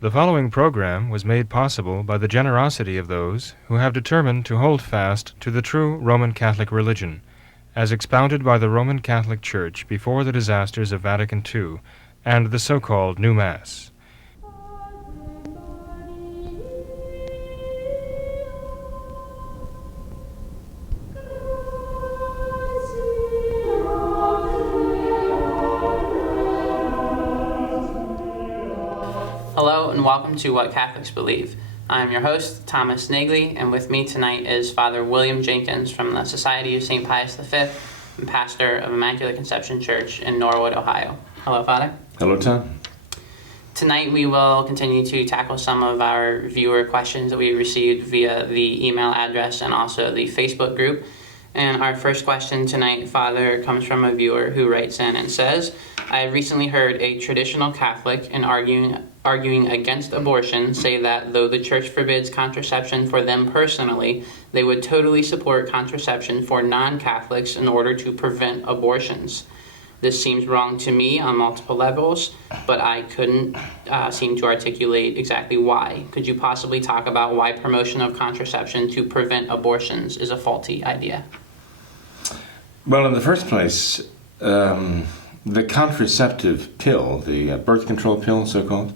The following program was made possible by the generosity of those who have determined to hold fast to the true Roman Catholic religion, as expounded by the Roman Catholic Church before the disasters of Vatican II and the so-called New Mass. Hello and welcome to What Catholics Believe. I'm your host, Thomas Nagley, and with me tonight is Father William Jenkins from the Society of St. Pius V and pastor of Immaculate Conception Church in Norwood, Ohio. Hello, Father. Hello, Tom. Tonight we will continue to tackle some of our viewer questions that we received via the email address and also the Facebook group. And our first question tonight, Father, comes from a viewer who writes in and says, I recently heard a traditional Catholic in arguing against abortion say that though the Church forbids contraception for them personally, they would totally support contraception for non-Catholics in order to prevent abortions. This seems wrong to me on multiple levels, but I couldn't seem to articulate exactly why. Could you possibly talk about why promotion of contraception to prevent abortions is a faulty idea? Well, in the first place, the contraceptive pill, the birth control pill, so-called,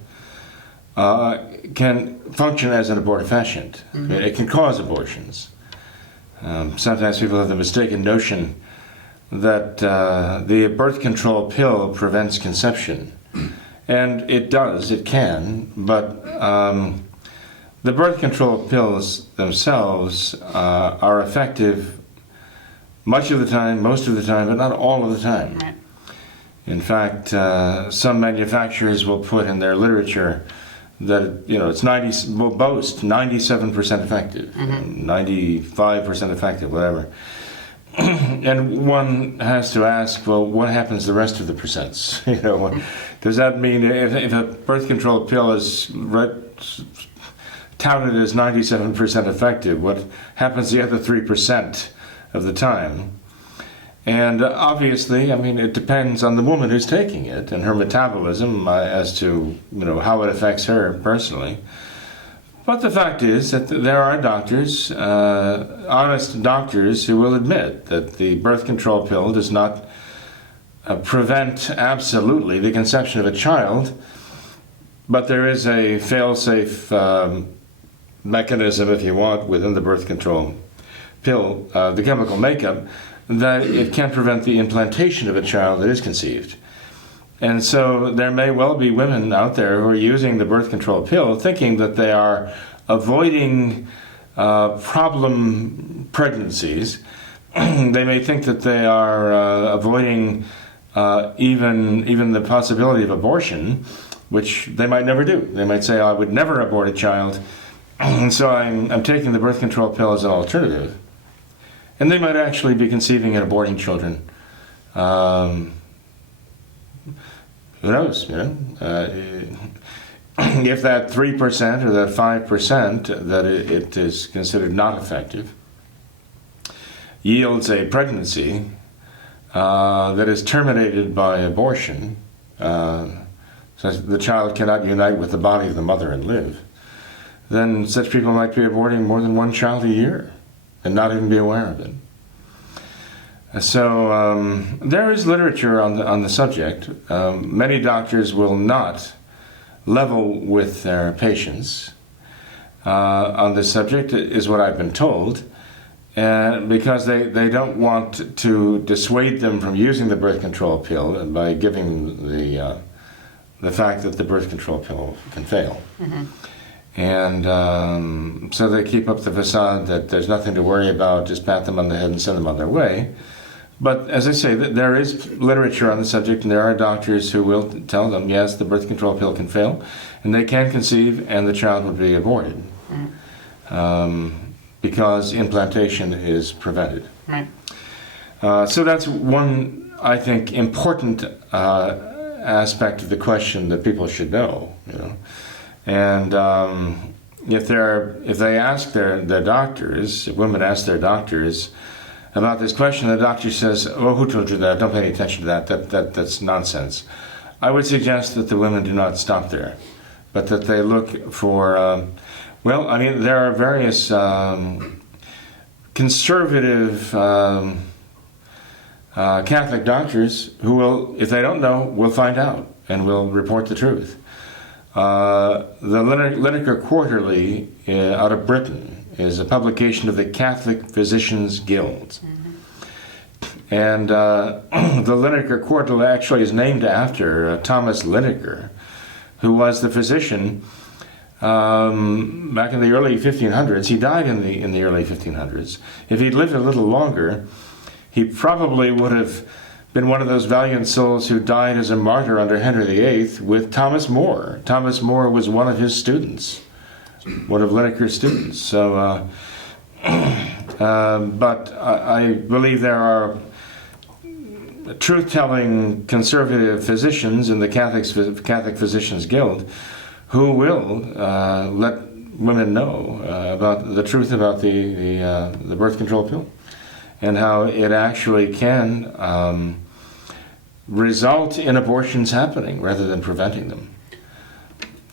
can function as an abortifacient. Mm-hmm. It can cause abortions. Sometimes people have the mistaken notion that the birth control pill prevents conception. And it does, it can, but the birth control pills themselves are effective much of the time, most of the time, but not all of the time. Right. In fact, some manufacturers will put in their literature that will boast 97% effective, mm-hmm. 95% effective, whatever. And one has to ask, well, what happens the rest of the percents? Does that mean if a birth control pill is touted as 97% effective, what happens the other 3% of the time? And obviously, it depends on the woman who's taking it and her metabolism as to how it affects her personally. But the fact is that there are doctors, honest doctors, who will admit that the birth control pill does not prevent absolutely the conception of a child, but there is a fail-safe mechanism, if you want, within the birth control pill, the chemical makeup, that it can prevent the implantation of a child that is conceived. And so there may well be women out there who are using the birth control pill thinking that they are avoiding problem pregnancies. They may think that they are avoiding even the possibility of abortion, which they might never do. They might say, I would never abort a child, and so I'm taking the birth control pill as an alternative. And they might actually be conceiving and aborting children. Who knows, if that 3% or that 5% that it is considered not effective yields a pregnancy that is terminated by abortion, so the child cannot unite with the body of the mother and live, then such people might be aborting more than one child a year and not even be aware of it. So there is literature on the subject. Many doctors will not level with their patients on this subject, is what I've been told, because they don't want to dissuade them from using the birth control pill by giving the fact that the birth control pill can fail. Mm-hmm. And so they keep up the facade that there's nothing to worry about, just pat them on the head and send them on their way. But as I say, there is literature on the subject, and there are doctors who will tell them, yes, the birth control pill can fail, and they can conceive, and the child would be aborted, because implantation is prevented. Right. So that's one, I think, important aspect of the question that people should know. And if they ask their doctors, if women ask their doctors about this question, the doctor says, "Oh, who told you that? Don't pay any attention to that. That's nonsense." I would suggest that the women do not stop there. but that they look for, well, I mean, there are various conservative Catholic doctors who will, if they don't know, will find out and will report the truth. The Lineker Quarterly out of Britain is a publication of the Catholic Physicians Guild. And the Lineker Quarterly actually is named after Thomas Lineker, who was the physician back in the early 1500s. He died in the early 1500s. If he'd lived a little longer, he probably would have been one of those valiant souls who died as a martyr under Henry VIII with Thomas More. Thomas More was one of his students, one of Lineker's students. So, but I believe there are truth-telling conservative physicians in the Catholic Physicians Guild who will let women know about the truth about the birth control pill and how it actually can result in abortions happening rather than preventing them.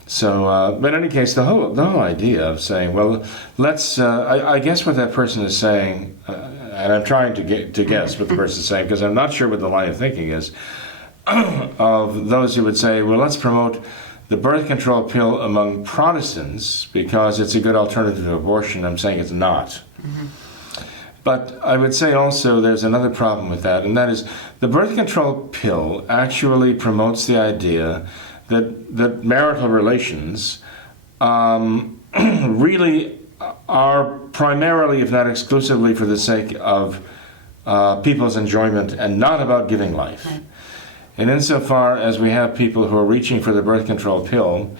So, but in any case, the whole idea of saying, well, let's, I guess what that person is saying, and I'm trying to guess what the person is saying because I'm not sure what the line of thinking is, of those who would say, well, let's promote the birth control pill among Protestants because it's a good alternative to abortion. I'm saying it's not. But I would say also there's another problem with that, and that is the birth control pill actually promotes the idea that marital relations really are primarily, if not exclusively, for the sake of people's enjoyment and not about giving life. Right. And insofar as we have people who are reaching for the birth control pill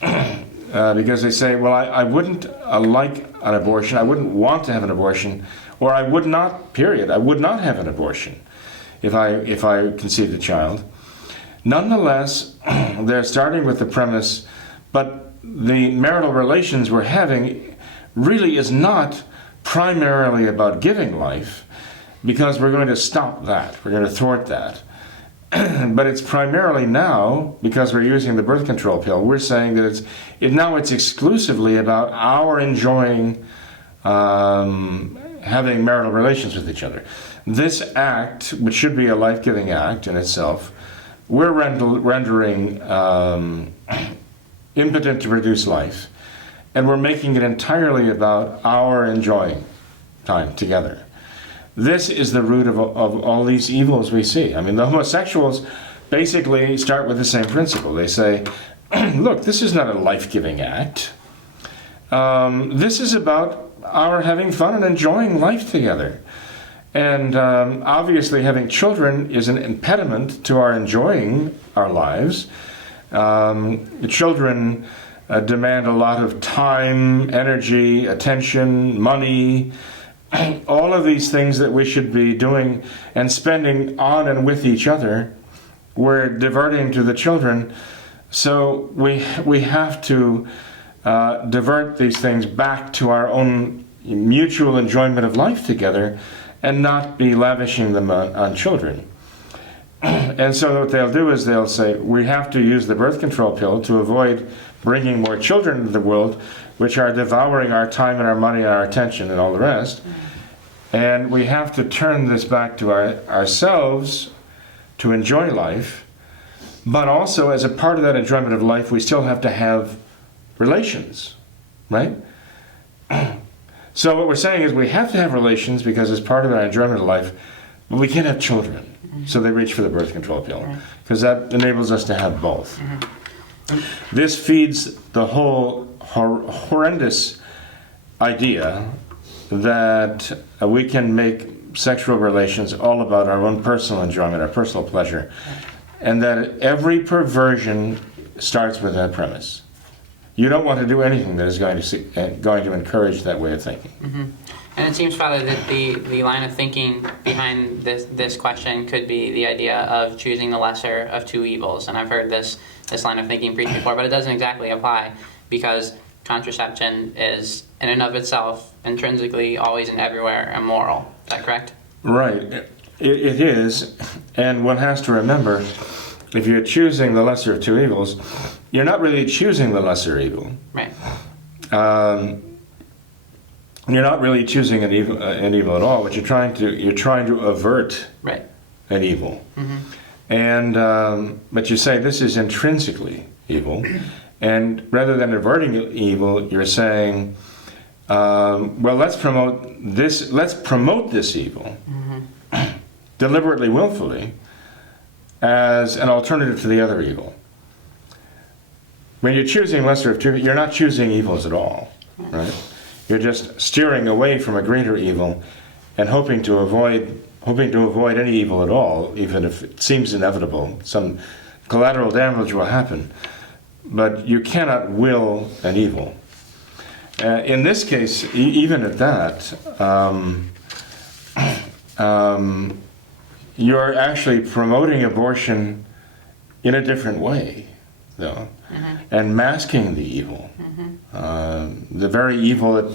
because they say, well, I wouldn't like an abortion, I wouldn't want to have an abortion, or I would not, period, I would not have an abortion if I conceived a child. Nonetheless, they're starting with the premise, but the marital relations we're having really is not primarily about giving life, because we're going to stop that, we're going to thwart that. But it's primarily now, because we're using the birth control pill, we're saying that it's exclusively about our enjoying having marital relations with each other. This act, which should be a life-giving act in itself, we're rendering impotent to produce life, and we're making it entirely about our enjoying time together. This is the root of all these evils we see. I mean, the homosexuals basically start with the same principle. They say, look, this is not a life-giving act. This is about our having fun and enjoying life together. And obviously having children is an impediment to our enjoying our lives. The children demand a lot of time, energy, attention, money, all of these things that we should be doing and spending on and with each other, we're diverting to the children. So we have to divert these things back to our own mutual enjoyment of life together and not be lavishing them on children. And so what they'll do is they'll say, we have to use the birth control pill to avoid bringing more children into the world, which are devouring our time and our money and our attention and all the rest. And we have to turn this back to ourselves to enjoy life, but also as a part of that enjoyment of life, we still have to have relations, right? So what we're saying is we have to have relations because it's part of our enjoyment of life, but we can't have children. So they reach for the birth control pill because that enables us to have both. This feeds the whole horrendous idea that we can make sexual relations all about our own personal enjoyment, our personal pleasure, and that every perversion starts with that premise. You don't want to do anything that is going to encourage that way of thinking. Mm-hmm. And it seems, Father, that the line of thinking behind this question could be the idea of choosing the lesser of two evils. And I've heard this line of thinking preached before, but it doesn't exactly apply because contraception is, in and of itself, intrinsically, always and everywhere immoral. Is that correct? Right. It is. And one has to remember, if you're choosing the lesser of two evils, you're not really choosing the lesser evil. Right. You're not really choosing an evil at all, but you're trying to avert Right. an evil. Mm-hmm. And but you say this is intrinsically evil, and rather than averting evil, you're saying, well, let's promote this evil deliberately, willfully, as an alternative to the other evil. When you're choosing lesser of two, you're not choosing evils at all, right? You're just steering away from a greater evil and hoping to avoid any evil at all, even if it seems inevitable. Some collateral damage will happen, but you cannot will an evil. In this case, even at that, you're actually promoting abortion in a different way, though, and masking the evil. The very evil that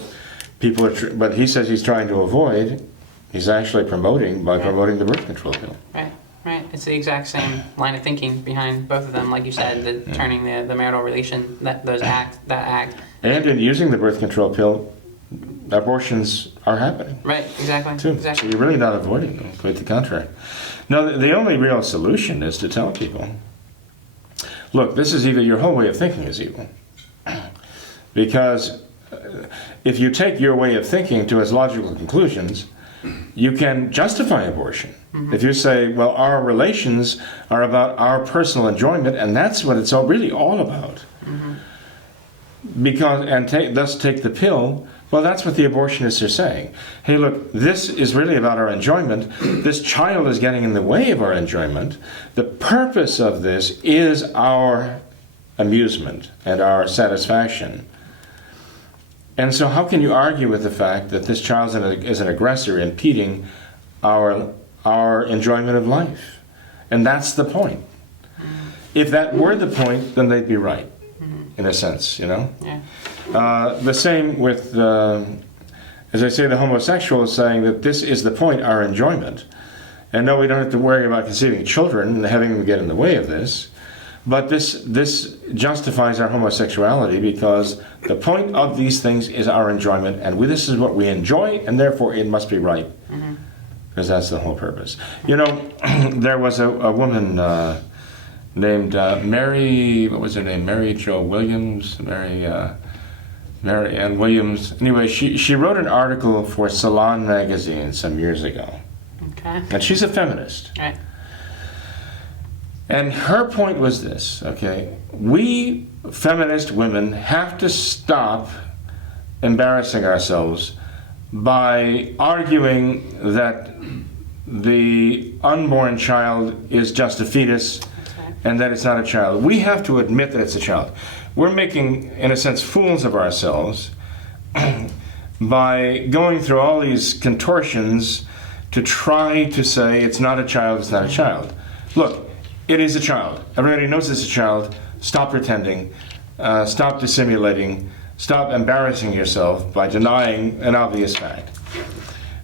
people are, but he says he's trying to avoid, he's actually promoting by promoting the birth control pill. Right. Right. It's the exact same line of thinking behind both of them, like you said, turning the marital relation, that act. And in using the birth control pill, abortions are happening. Right. Exactly. Too. Exactly. So you're really not avoiding them, quite the contrary. No, the only real solution is to tell people, look, this is evil, your whole way of thinking is evil. Because if you take your way of thinking to its logical conclusions, you can justify abortion. If you say, well, our relations are about our personal enjoyment, and that's what it's really all about. Thus take the pill, well, that's what the abortionists are saying. Hey, look, this is really about our enjoyment. This child is getting in the way of our enjoyment. The purpose of this is our amusement and our satisfaction. And so how can you argue with the fact that this child is an aggressor impeding our enjoyment of life? And that's the point. If that were the point, then they'd be right, in a sense, you know? Yeah. The same with, as I say, the homosexual is saying that this is the point, our enjoyment. And no, we don't have to worry about conceiving children and having them get in the way of this. But this justifies our homosexuality because the point of these things is our enjoyment, and this is what we enjoy, and therefore it must be right. Because that's the whole purpose. You know, there was a woman named Mary, what was her name? Mary Jo Williams? Mary Ann Williams. Anyway, she wrote an article for Salon magazine some years ago. Okay. And she's a feminist. Right. And her point was this, okay? We feminist women have to stop embarrassing ourselves by arguing that the unborn child is just a fetus and that it's not a child. We have to admit that it's a child. We're making, in a sense, fools of ourselves by going through all these contortions to try to say it's not a child, it's not a child. Look, it is a child. Everybody knows it's a child. Stop pretending. Stop dissimulating. Stop embarrassing yourself by denying an obvious fact.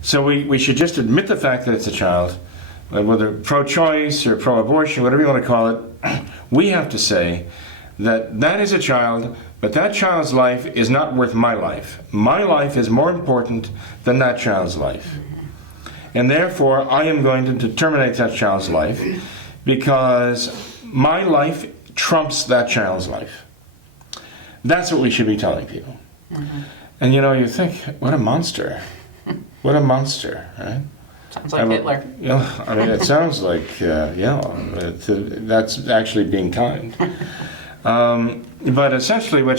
So we should just admit the fact that it's a child. Whether pro-choice or pro-abortion, whatever you want to call it, we have to say that that is a child, but that child's life is not worth my life. My life is more important than that child's life. And therefore, I am going to terminate that child's life because my life trumps that child's life. That's what we should be telling people. And you know, you think, what a monster. What a monster, right? Sounds like Hitler. Yeah, I mean, it sounds like, that's actually being kind. But essentially what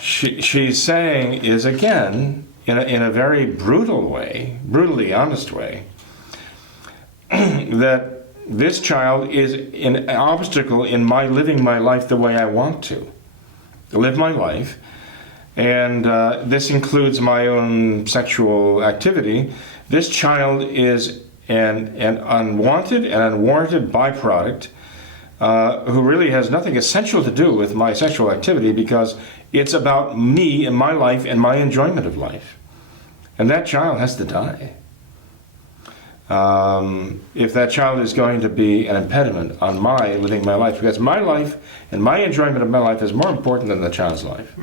she's saying is, again, in a very brutal way, brutally honest way, that this child is an obstacle in my living my life the way I want to live my life. And this includes my own sexual activity. This child is an unwanted and unwarranted byproduct who really has nothing essential to do with my sexual activity because it's about me and my life and my enjoyment of life. And that child has to die. if that child is going to be an impediment on my living my life, because my life and my enjoyment of my life is more important than the child's life.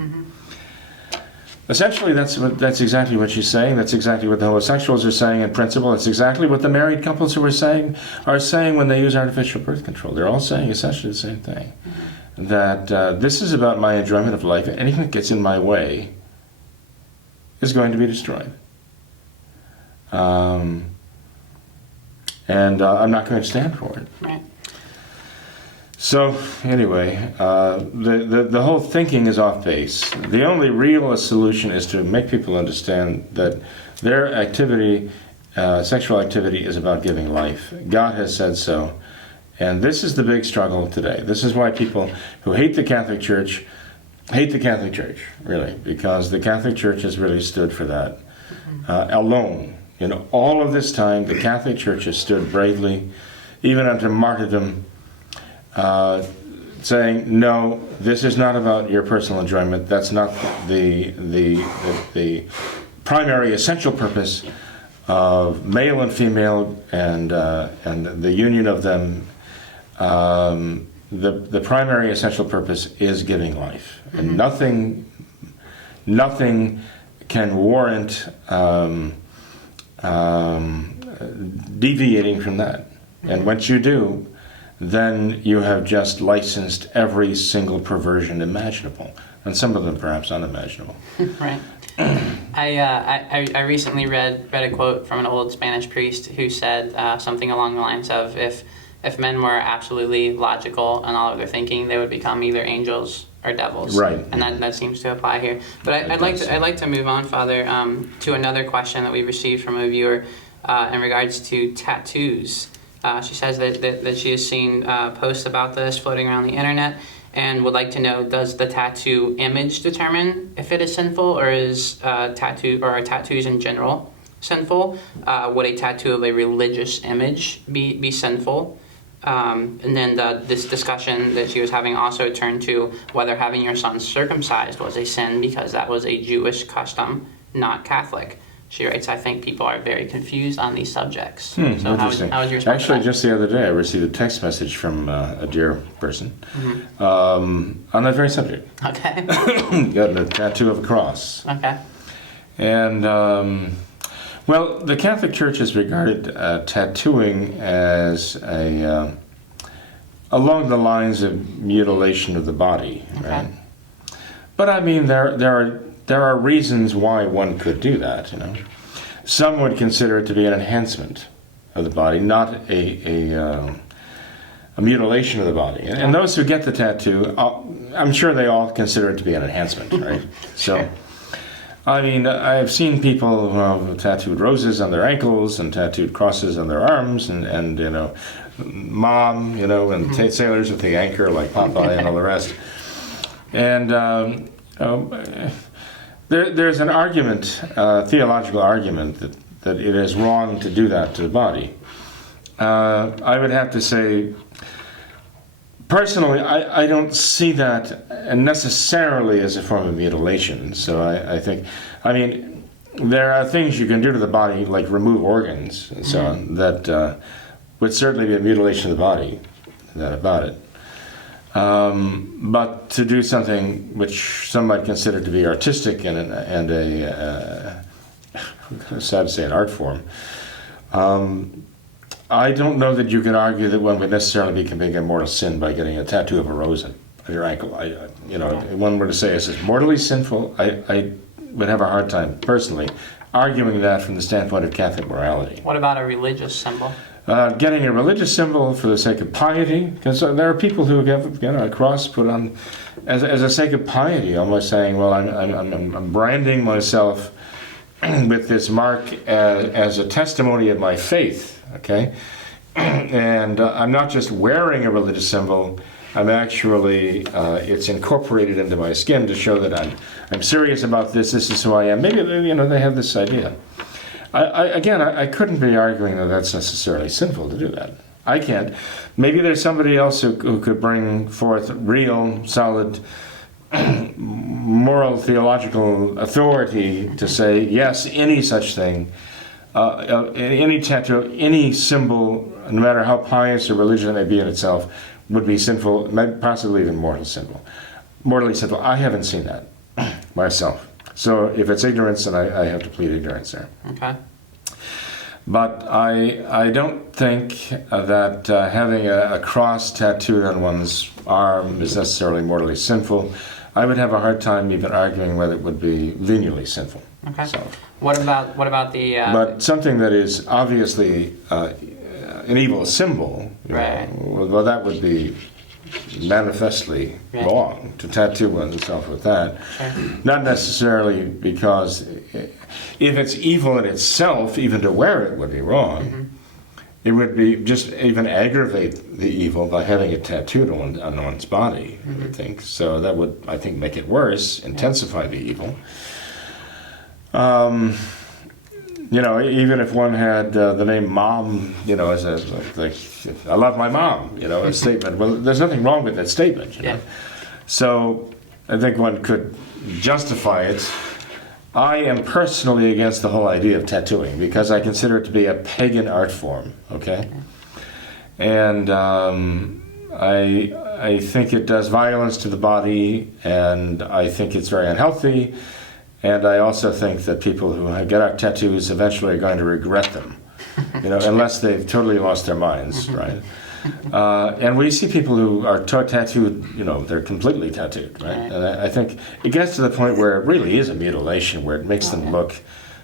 Essentially, that's exactly what she's saying. That's exactly what the homosexuals are saying in principle. It's exactly what the married couples who are saying when they use artificial birth control. They're all saying essentially the same thing. That this is about my enjoyment of life. Anything that gets in my way is going to be destroyed. And I'm not going to stand for it. Right. So anyway, the whole thinking is off base. The only real solution is to make people understand that their activity, sexual activity, is about giving life. God has said so. And this is the big struggle today. This is why people who hate the Catholic Church, really, because the Catholic Church has really stood for that alone. All of this time, the Catholic Church has stood bravely, even unto martyrdom, saying, no, this is not about your personal enjoyment. That's not the primary essential purpose of male and female and the union of them. The primary essential purpose is giving life, and nothing can warrant deviating from that. And once you do, then you have just licensed every single perversion imaginable, and some of them perhaps unimaginable. Right. I recently read a quote from an old Spanish priest who said something along the lines of, if men were absolutely logical in all of their thinking, they would become either angels or devils. Right. And that seems to apply here. But I'd like to move on, Father, to another question that we received from a viewer in regards to tattoos. She says that she has seen posts about this floating around the internet and would like to know, does the tattoo image determine if it is sinful, or is are tattoos in general sinful? Would a tattoo of a religious image be sinful? And then this discussion that she was having also turned to whether having your son circumcised was a sin because that was a Jewish custom, not Catholic. She writes, I think people are very confused on these subjects. So how was your response? Actually, just the other day, I received a text message from a dear person on that very subject. Okay. Got a tattoo of a cross. Okay. And, well, the Catholic Church has regarded tattooing as along the lines of mutilation of the body, right? Okay. But I mean, there are reasons why one could do that. Some would consider it to be an enhancement of the body, not a mutilation of the body. And those who get the tattoo, I'm sure they all consider it to be an enhancement, right? So, I mean, I've seen people who have tattooed roses on their ankles and tattooed crosses on their arms, and mom, and sailors with the anchor like Popeye and all the rest. And there's an argument, theological argument, that it is wrong to do that to the body. I would have to say, personally, I don't see that necessarily as a form of mutilation. So I think, there are things you can do to the body, like remove organs and so on, that would certainly be a mutilation of the body, that about it. But to do something which some might consider to be artistic and a sad to say, an art form, I don't know that you could argue that one would necessarily be committing a mortal sin by getting a tattoo of a rose on your ankle. If one were to say this is mortally sinful, I would have a hard time, personally, arguing that from the standpoint of Catholic morality. What about a religious symbol? Getting a religious symbol for the sake of piety, because there are people who have a cross put on as a sake of piety, almost saying, well, I'm branding myself with this mark as a testimony of my faith, okay? And I'm not just wearing a religious symbol, I'm actually, it's incorporated into my skin to show that I'm serious about this is who I am. Maybe, they have this idea. I couldn't be arguing that that's necessarily sinful to do that. I can't. Maybe there's somebody else who could bring forth real, solid, moral, theological authority to say, yes, any such thing any tattoo, any symbol, no matter how pious or religious it may be in itself, would be sinful, possibly even mortally sinful. Mortally sinful. I haven't seen that myself. So if it's ignorance, then I have to plead ignorance there. Okay. But I don't think that having a cross tattooed on one's arm is necessarily mortally sinful. I would have a hard time even arguing whether it would be linearly sinful. Okay. So, what about the? but something that is obviously an evil symbol, right? Well, that would be manifestly wrong to tattoo oneself with that. Sure. Not necessarily because if it's evil in itself, even to wear it would be wrong. Mm-hmm. It would be just even aggravate the evil by having it tattooed on one's body, Mm-hmm. I would think. So that would, I think, make it worse, intensify the evil. Even if one had the name Mom, as a, like, I love my mom, a statement. Well, there's nothing wrong with that statement, you know. Yeah. So I think one could justify it. I am personally against the whole idea of tattooing because I consider it to be a pagan art form, okay? And I think it does violence to the body, and I think it's very unhealthy. And I also think that people who get our tattoos eventually are going to regret them, unless they've totally lost their minds, right? And we see people who are tattooed, they're completely tattooed, right? And I think it gets to the point where it really is a mutilation, where it makes them look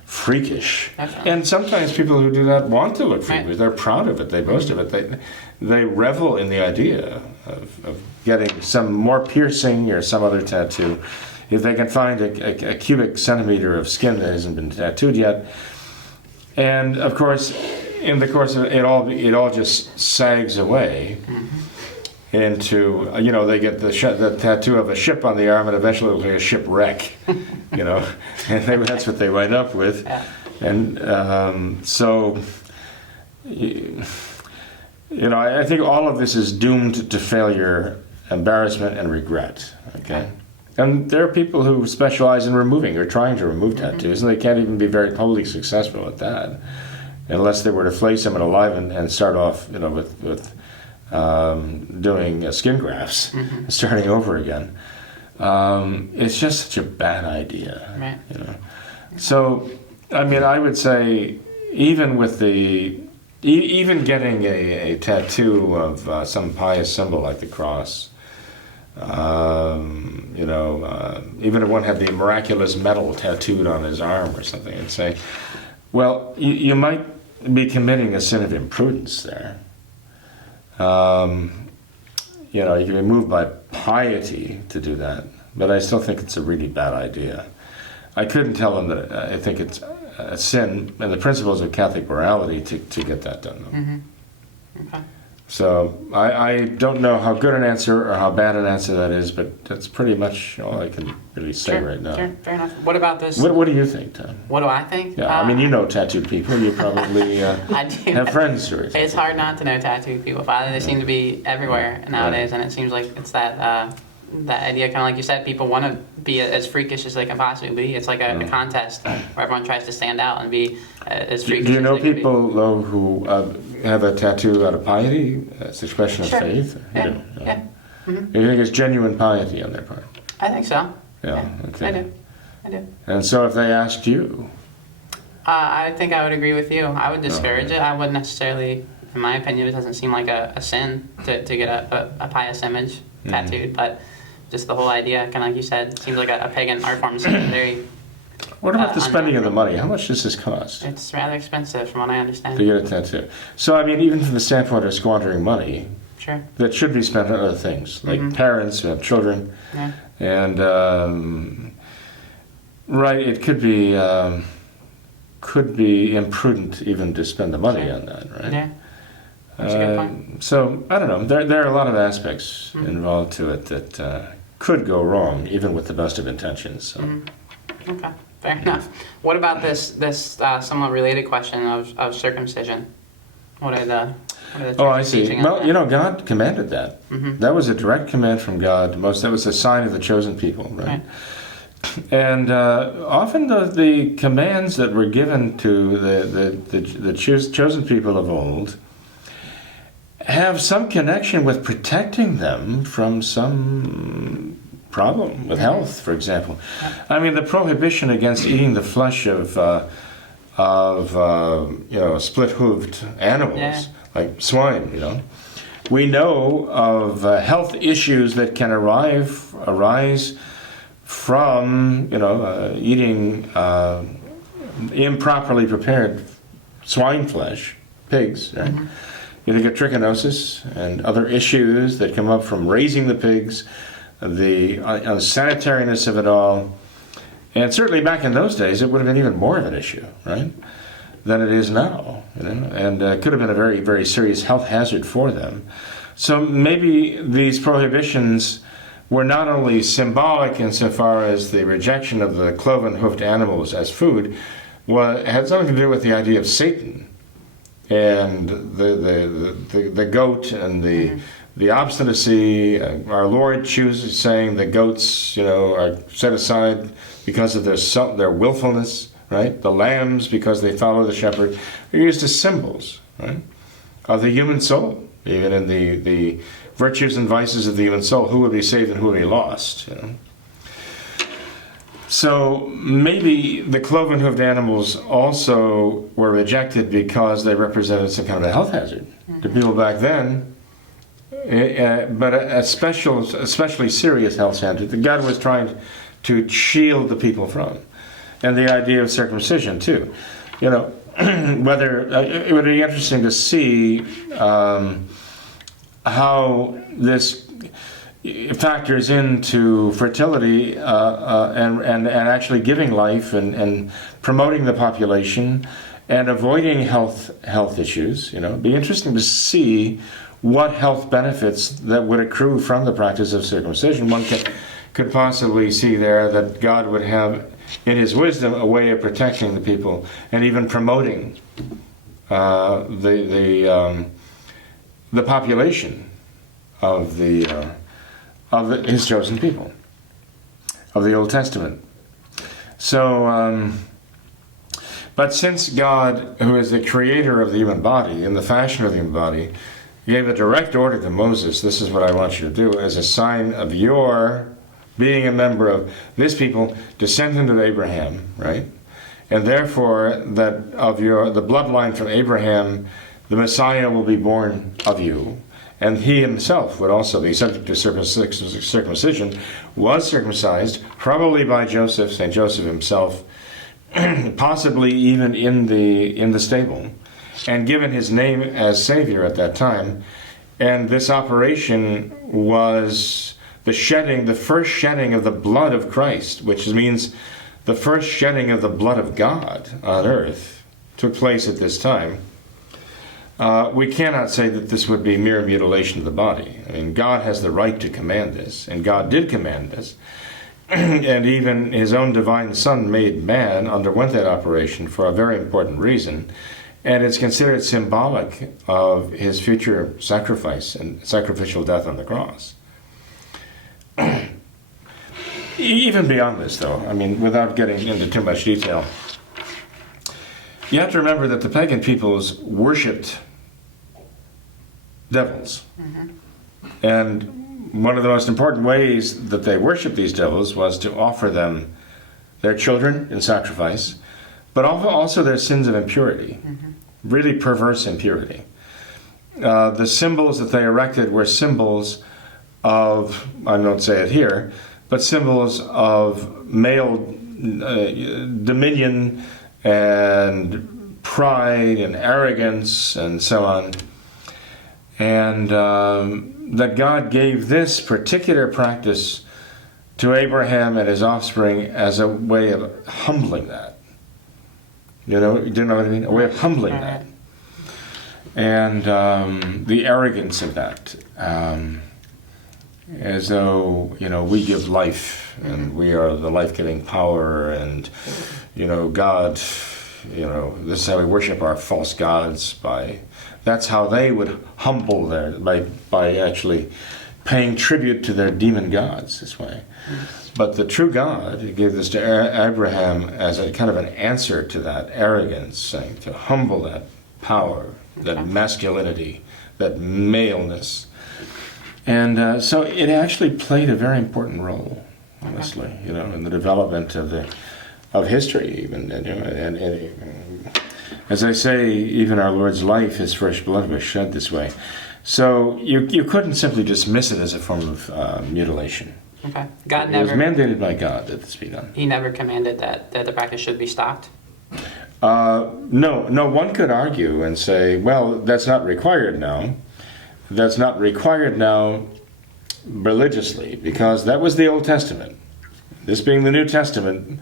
freakish. Definitely. And sometimes people who do that want to look freakish. Right. They're proud of it. They boast of it. They revel in the idea of getting some more piercing or some other tattoo. If they can find a cubic centimeter of skin that hasn't been tattooed yet. And of course, in the course of it all just sags away into, they get the tattoo of a ship on the arm, and eventually it'll be a shipwreck, and that's what they wind up with. Yeah. And so, I think all of this is doomed to failure, embarrassment, and regret, okay? And there are people who specialize in removing or trying to remove tattoos, and they can't even be very totally successful at that, unless they were to flay someone alive and start off, with doing skin grafts, starting over again. It's just such a bad idea, Right. So, I would say, even with even getting a tattoo of some pious symbol like the cross. Even if one had the miraculous medal tattooed on his arm or something, and say, well, you might be committing a sin of imprudence there. You can be moved by piety to do that, but I still think it's a really bad idea. I couldn't tell them that I think it's a sin and the principles of Catholic morality to get that done. Mm-hmm. Okay. So I don't know how good an answer or how bad an answer that is, but that's pretty much all I can really say right now. Sure, fair enough. What about this? What do you think, Tom? What do I think? Yeah, you know tattooed people. You probably I do. have friends who are It's hard not to know tattooed people. Father, they seem to be everywhere nowadays, and it seems like it's that idea, kind of like you said, people want to be as freakish as they can possibly be. It's like a contest where everyone tries to stand out and be as freakish. Do you know as they can people though who have a tattoo out of piety, as an expression of faith? Yeah. You do? Yeah. Mm-hmm. You think it's genuine piety on their part? I think so. Yeah. Okay. I do. And so if they asked you, I think I would agree with you. I would discourage it. I wouldn't necessarily, in my opinion, it doesn't seem like a sin to get a pious image tattooed, but just the whole idea, kind of like you said, seems like a pagan art form. So very. what about the spending of the money? How much does this cost? It's rather expensive, from what I understand. To get a tattoo. So, even from the standpoint of squandering money, Sure. that should be spent on other things, like parents who have children. Yeah. And, right, it could be imprudent even to spend the money on that, right? Yeah. That's a good point. So, I don't know. There are a lot of aspects involved to it that could go wrong, even with the best of intentions. So. Okay, fair enough. What about this somewhat related question of circumcision? What are the Oh, I church's see. teaching on Well, that? God commanded that. That was a direct command from God. That was a sign of the chosen people, right? And often the commands that were given to the chosen people of old have some connection with protecting them from some problem with health, for example. I mean, the prohibition against eating the flesh of split-hooved animals, like swine, We know of health issues that can arise from, eating improperly prepared swine flesh, pigs, right? Mm-hmm. You get trichinosis and other issues that come up from raising the pigs, the unsanitariness of it all. And certainly back in those days, it would have been even more of an issue, right, than it is now. And could have been a very, very serious health hazard for them. So maybe these prohibitions were not only symbolic insofar as the rejection of the cloven-hoofed animals as food, had something to do with the idea of Satan and the goat and the obstinacy. Our Lord chooses, saying the goats, are set aside because of their willfulness, right? The lambs because they follow the shepherd. They're used as symbols, right, of the human soul, even in the virtues and vices of the human soul. Who will be saved and who will be lost? So maybe the cloven-hoofed animals also were rejected because they represented some kind of a health hazard to people back then, but a especially serious health hazard that God was trying to shield the people from. And the idea of circumcision too. Whether it would be interesting to see how this factors into fertility and actually giving life and promoting the population and avoiding health issues. It'd be interesting to see what health benefits that would accrue from the practice of circumcision. One could possibly see there that God would have, in His wisdom, a way of protecting the people and even promoting the population of His chosen people of the Old Testament. So, but since God, who is the creator of the human body and the fashion of the human body, gave a direct order to Moses, this is what I want you to do, as a sign of your being a member of this people, descendant of Abraham, right? And therefore, that of the bloodline from Abraham, the Messiah will be born of you. And he himself would also be subject to circumcision, was circumcised, probably by Joseph, St. Joseph himself, possibly even in the stable, and given his name as Savior at that time. And this operation was the first shedding of the blood of Christ, which means the first shedding of the blood of God on earth took place at this time. We cannot say that this would be mere mutilation of the body. I mean, God has the right to command this, and God did command this. And even His own divine Son, made man, underwent that operation for a very important reason. And it's considered symbolic of His future sacrifice and sacrificial death on the cross. Even beyond this, though, I mean, without getting into too much detail, you have to remember that the pagan peoples worshipped devils. Mm-hmm. And one of the most important ways that they worshipped these devils was to offer them their children in sacrifice, but also their sins of impurity, really perverse impurity. The symbols that they erected were symbols of, I don't say it here, but symbols of male dominion and pride and arrogance and so on. And that God gave this particular practice to Abraham and his offspring as a way of humbling that. Do you know what I mean? A way of humbling that. And the arrogance of that. As though, we give life and we are the life-giving power and, God, this is how we worship our false gods that's how they would humble by actually paying tribute to their demon gods this way. But the true God gave this to Abraham as a kind of an answer to that arrogance, saying to humble that power, that masculinity, that maleness. And so it actually played a very important role, honestly, in the development of history even. And as I say, even our Lord's life, his first blood was shed this way. So you couldn't simply dismiss it as a form of mutilation. Okay. It was mandated by God that this be done. He never commanded that the practice should be stopped? No, one could argue and say, well, that's not required now. That's not required now religiously, because that was the Old Testament. This being the New Testament,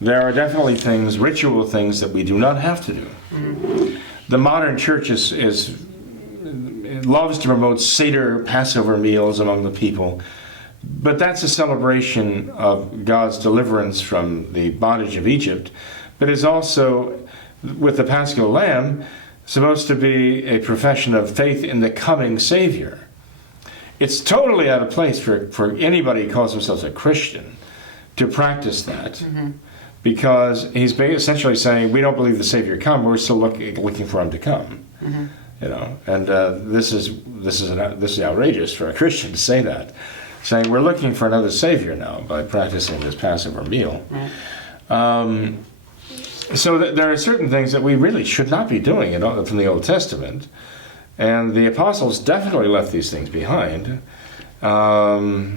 there are definitely things, ritual things, that we do not have to do. Mm-hmm. The modern church loves to promote Seder Passover meals among the people, but that's a celebration of God's deliverance from the bondage of Egypt, but is also, with the Paschal Lamb, supposed to be a profession of faith in the coming Savior. It's totally out of place for anybody who calls themselves a Christian to practice that, because he's essentially saying, we don't believe the Savior come, we're still looking for him to come. And this is outrageous for a Christian to say that, saying we're looking for another Savior now by practicing this Passover meal. So there are certain things that we really should not be doing from the Old Testament, and the apostles definitely left these things behind, and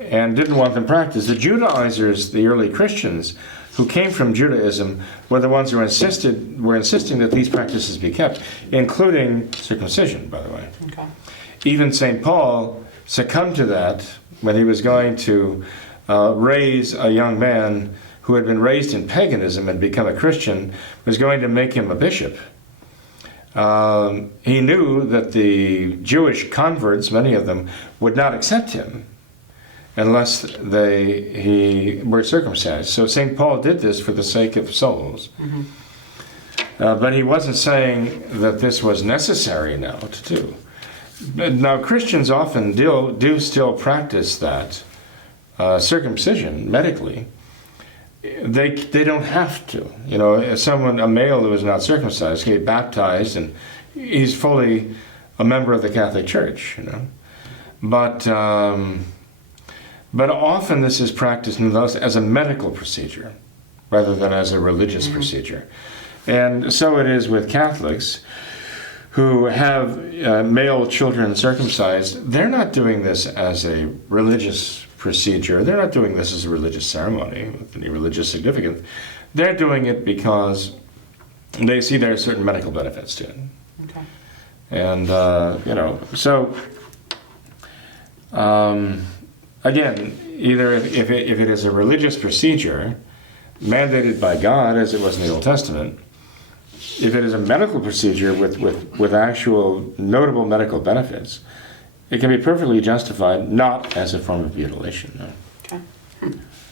didn't want them practiced. The Judaizers, the early Christians who came from Judaism, were the ones who were insisting that these practices be kept, including circumcision, by the way. Okay. Even St. Paul succumbed to that when he was going to raise a young man who had been raised in paganism and become a Christian, was going to make him a bishop. He knew that the Jewish converts, many of them, would not accept him unless he were circumcised. So St. Paul did this for the sake of souls. But he wasn't saying that this was necessary now to do. Now, Christians often do still practice that circumcision medically. They don't have to. A male who is not circumcised can get baptized, and he's fully a member of the Catholic Church. But often this is practiced as a medical procedure rather than as a religious procedure. And so it is with Catholics who have male children circumcised. They're not doing this as a religious procedure. They're not doing this as a religious ceremony with any religious significance. They're doing it because they see there are certain medical benefits to it. Okay. And, again, either if it is a religious procedure mandated by God, as it was in the Old Testament, if it is a medical procedure with actual notable medical benefits, it can be perfectly justified, not as a form of mutilation. No. Okay.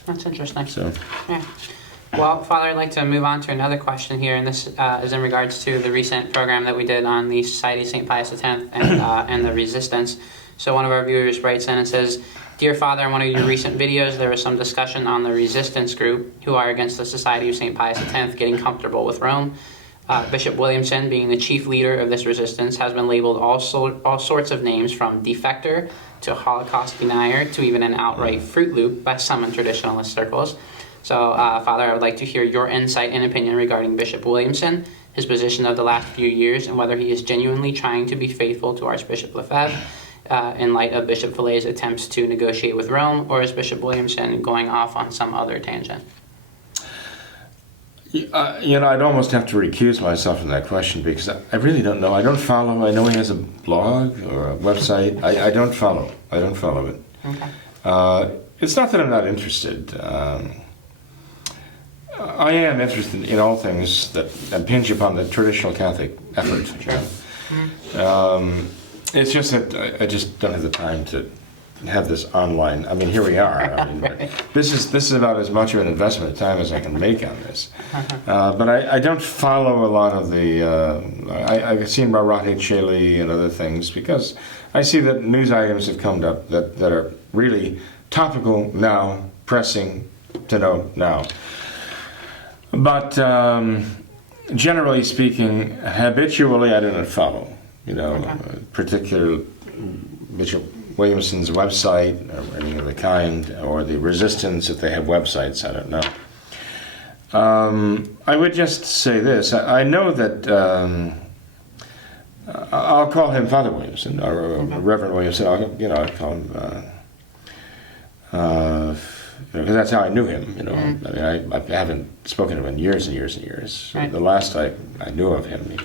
That's interesting. So. Yeah. Well, Father, I'd like to move on to another question here, and this is in regards to the recent program that we did on the Society of St. Pius X and the resistance. So one of our viewers writes in and says, Dear Father, in one of your recent videos, there was some discussion on the resistance group who are against the Society of St. Pius X getting comfortable with Rome. Bishop Williamson, being the chief leader of this resistance, has been labeled all sorts of names, from defector to Holocaust denier to even an outright Fruit Loop by some in traditionalist circles. So, Father, I would like to hear your insight and opinion regarding Bishop Williamson, his position of the last few years, and whether he is genuinely trying to be faithful to Archbishop Lefebvre in light of Bishop Fillet's attempts to negotiate with Rome, or is Bishop Williamson going off on some other tangent? I'd almost have to recuse myself from that question because I really don't know. I don't follow. I know he has a blog or a website. I don't follow. I don't follow it. Okay. It's not that I'm not interested. I am interested in all things that impinge upon the traditional Catholic effort. Sure. It's just that I just don't have the time to have this online. I mean, here we are. I mean, Right. This is about as much of an investment of time as I can make on this. But I don't follow a lot of the. I've seen Rarate Cheli and other things because I see that news items have come up that are really topical now, pressing to know now. But generally speaking, habitually I do not follow, particular Bishop Williamson's website or anything of the kind, or the Resistance if they have websites, I don't know. I would just say this. I know that I'll call him Father Williamson or Reverend Williamson. I'll call him because that's how I knew him. I mean, I haven't spoken to him in years and years and years. Right. The last I knew of him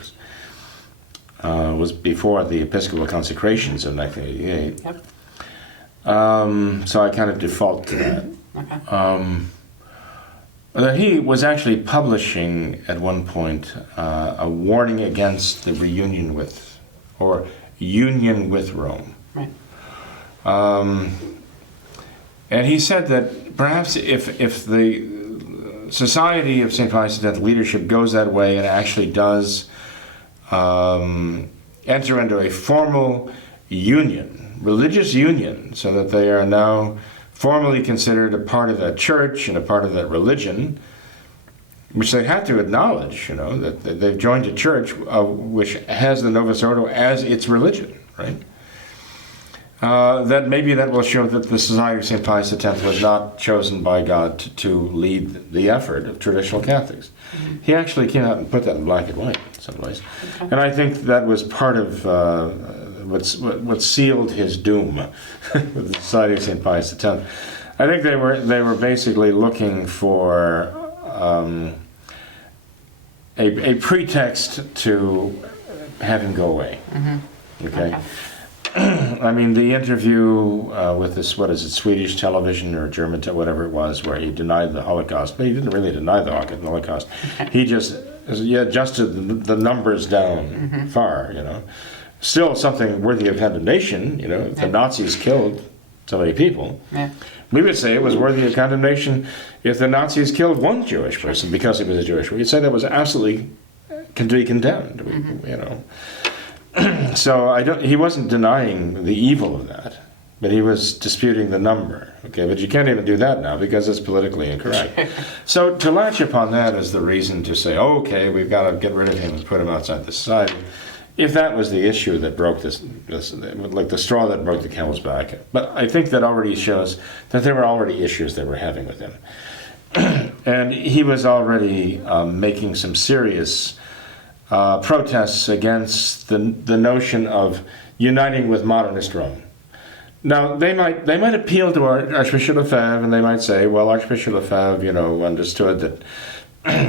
was before the Episcopal consecrations of 1988. Yep. So I kind of default to that. Okay. That he was actually publishing at one point a warning against the reunion with, or union with Rome. Right. And he said that perhaps if the Society of St. Pius X leadership goes that way and actually does enter into a formal union, religious union, so that they are now formally considered a part of that church and a part of that religion, which they have to acknowledge, that they've joined a church which has the Novus Ordo as its religion, right? That maybe that will show that the Society of St. Pius X was not chosen by God to lead the effort of traditional Catholics. Mm-hmm. He actually came out and put that in black and white in some ways. Okay. And I think that was part of what sealed his doom with the Society of St. Pius X. I think they were basically looking for a pretext to have him go away. Mm-hmm. Okay. I mean, the interview with this, Swedish television or German, whatever it was, where he denied the Holocaust, but he didn't really deny the Holocaust. He just adjusted the numbers down far, Still something worthy of condemnation, if the Nazis killed so many people. Yeah. We would say it was worthy of condemnation if the Nazis killed one Jewish person because he was a Jewish. We'd say that was absolutely to be condemned, So he wasn't denying the evil of that, but he was disputing the number. Okay, but you can't even do that now because it's politically incorrect. So to latch upon that as the reason to say, okay, we've got to get rid of him and put him outside the society, if that was the issue that broke this, like the straw that broke the camel's back. But I think that already shows that there were already issues they were having with him. And he was already making some serious protests against the notion of uniting with modernist Rome. Now, they might appeal to Archbishop Lefebvre, and they might say, well, Archbishop Lefebvre, understood that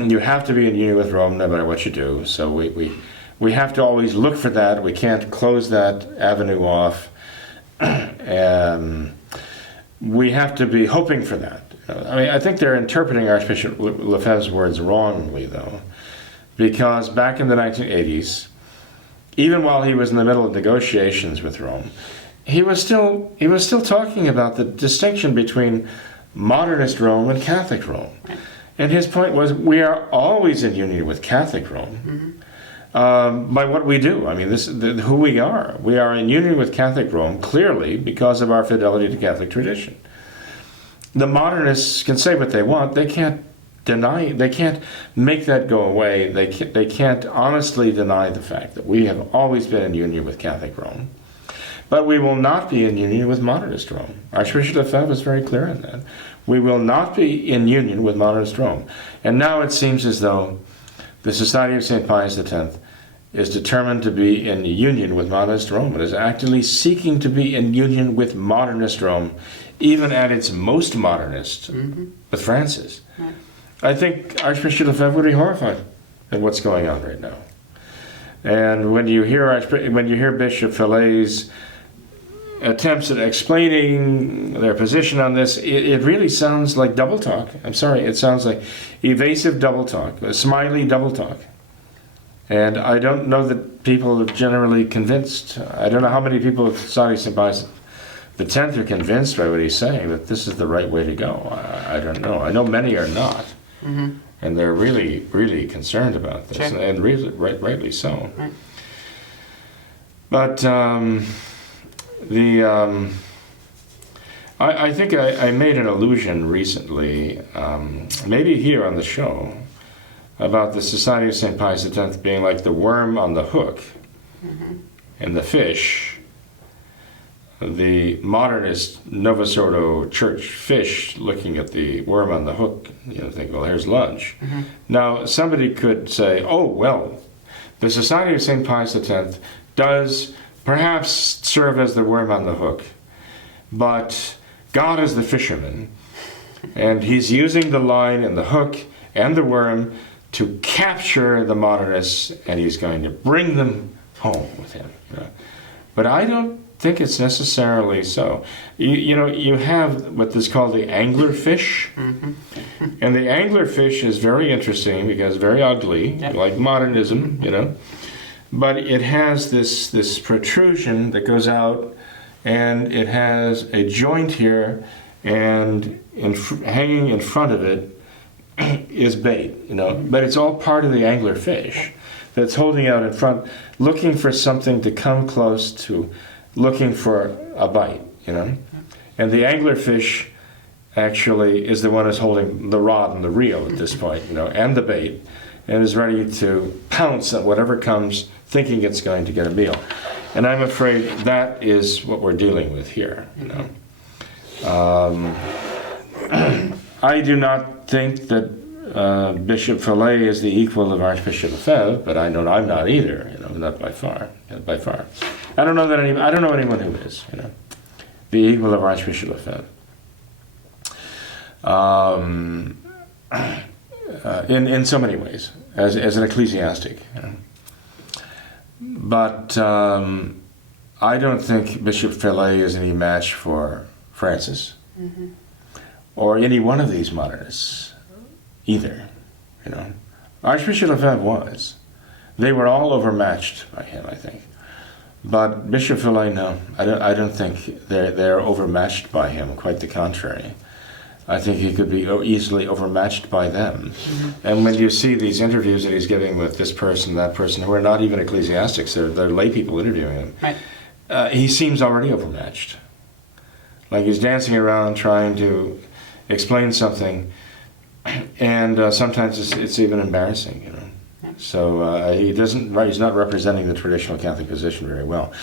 you have to be in union with Rome no matter what you do, so we have to always look for that. We can't close that avenue off. We have to be hoping for that. I mean, I think they're interpreting Archbishop Lefebvre's words wrongly, though, because back in the 1980s, even while he was in the middle of negotiations with Rome, he was still talking about the distinction between modernist Rome and Catholic Rome. And his point was, we are always in union with Catholic Rome. By what we do. I mean, who we are. We are in union with Catholic Rome, clearly, because of our fidelity to Catholic tradition. The modernists can say what they want. They can't deny, they can't make that go away. They can't honestly deny the fact that we have always been in union with Catholic Rome. But we will not be in union with modernist Rome. Archbishop Lefebvre was very clear on that. We will not be in union with modernist Rome. And now it seems as though the Society of St. Pius X is determined to be in union with modernist Rome. It is actively seeking to be in union with modernist Rome, even at its most modernist, with Francis. Right. I think Archbishop Lefebvre would be horrified at what's going on right now. And when you hear Bishop Fillet's attempts at explaining their position on this, it really sounds like double talk. I'm sorry, it sounds like evasive double talk, a smiley double talk. And I don't know that people are generally convinced. I don't know how many people at Society of St. Pius X are convinced by what he's saying, that this is the right way to go. I don't know. I know many are not. And they're really, really concerned about this, and really, rightly so. Right. But I think I made an allusion recently, maybe here on the show, about the Society of St. Pius X being like the worm on the hook and the fish. The modernist Novus Ordo church fish looking at the worm on the hook, think, well, here's lunch. Now, somebody could say, oh, well, the Society of St. Pius X does perhaps serve as the worm on the hook, but God is the fisherman, and he's using the line and the hook and the worm to capture the modernists, and he's going to bring them home with him. But I don't think it's necessarily so. You have what is called the anglerfish, and the anglerfish is very interesting because very ugly, like modernism, but it has this protrusion that goes out, and it has a joint here, and hanging in front of it is bait, but it's all part of the anglerfish that's holding out in front, looking for something to come close to, looking for a bite, And the anglerfish actually is the one who's holding the rod and the reel at this point, and the bait, and is ready to pounce at whatever comes, thinking it's going to get a meal. And I'm afraid that is what we're dealing with here, I do not think that Bishop Fillet is the equal of Archbishop Lefebvre, but I know I'm not either, not by far, I don't know anyone who is, the equal of Archbishop Lefebvre. In so many ways, as an ecclesiastic. But I don't think Bishop Fillet is any match for Francis or any one of these modernists either. Archbishop Lefebvre was. They were all overmatched by him, I think. But Bishop Fillet, no, I don't think they're overmatched by him. Quite the contrary. I think he could be easily overmatched by them. And when you see these interviews that he's giving with this person, that person, who are not even ecclesiastics, they're lay people interviewing him, right. He seems already overmatched. Like he's dancing around trying to explain something, and sometimes it's even embarrassing, So he's not representing the traditional Catholic position very well.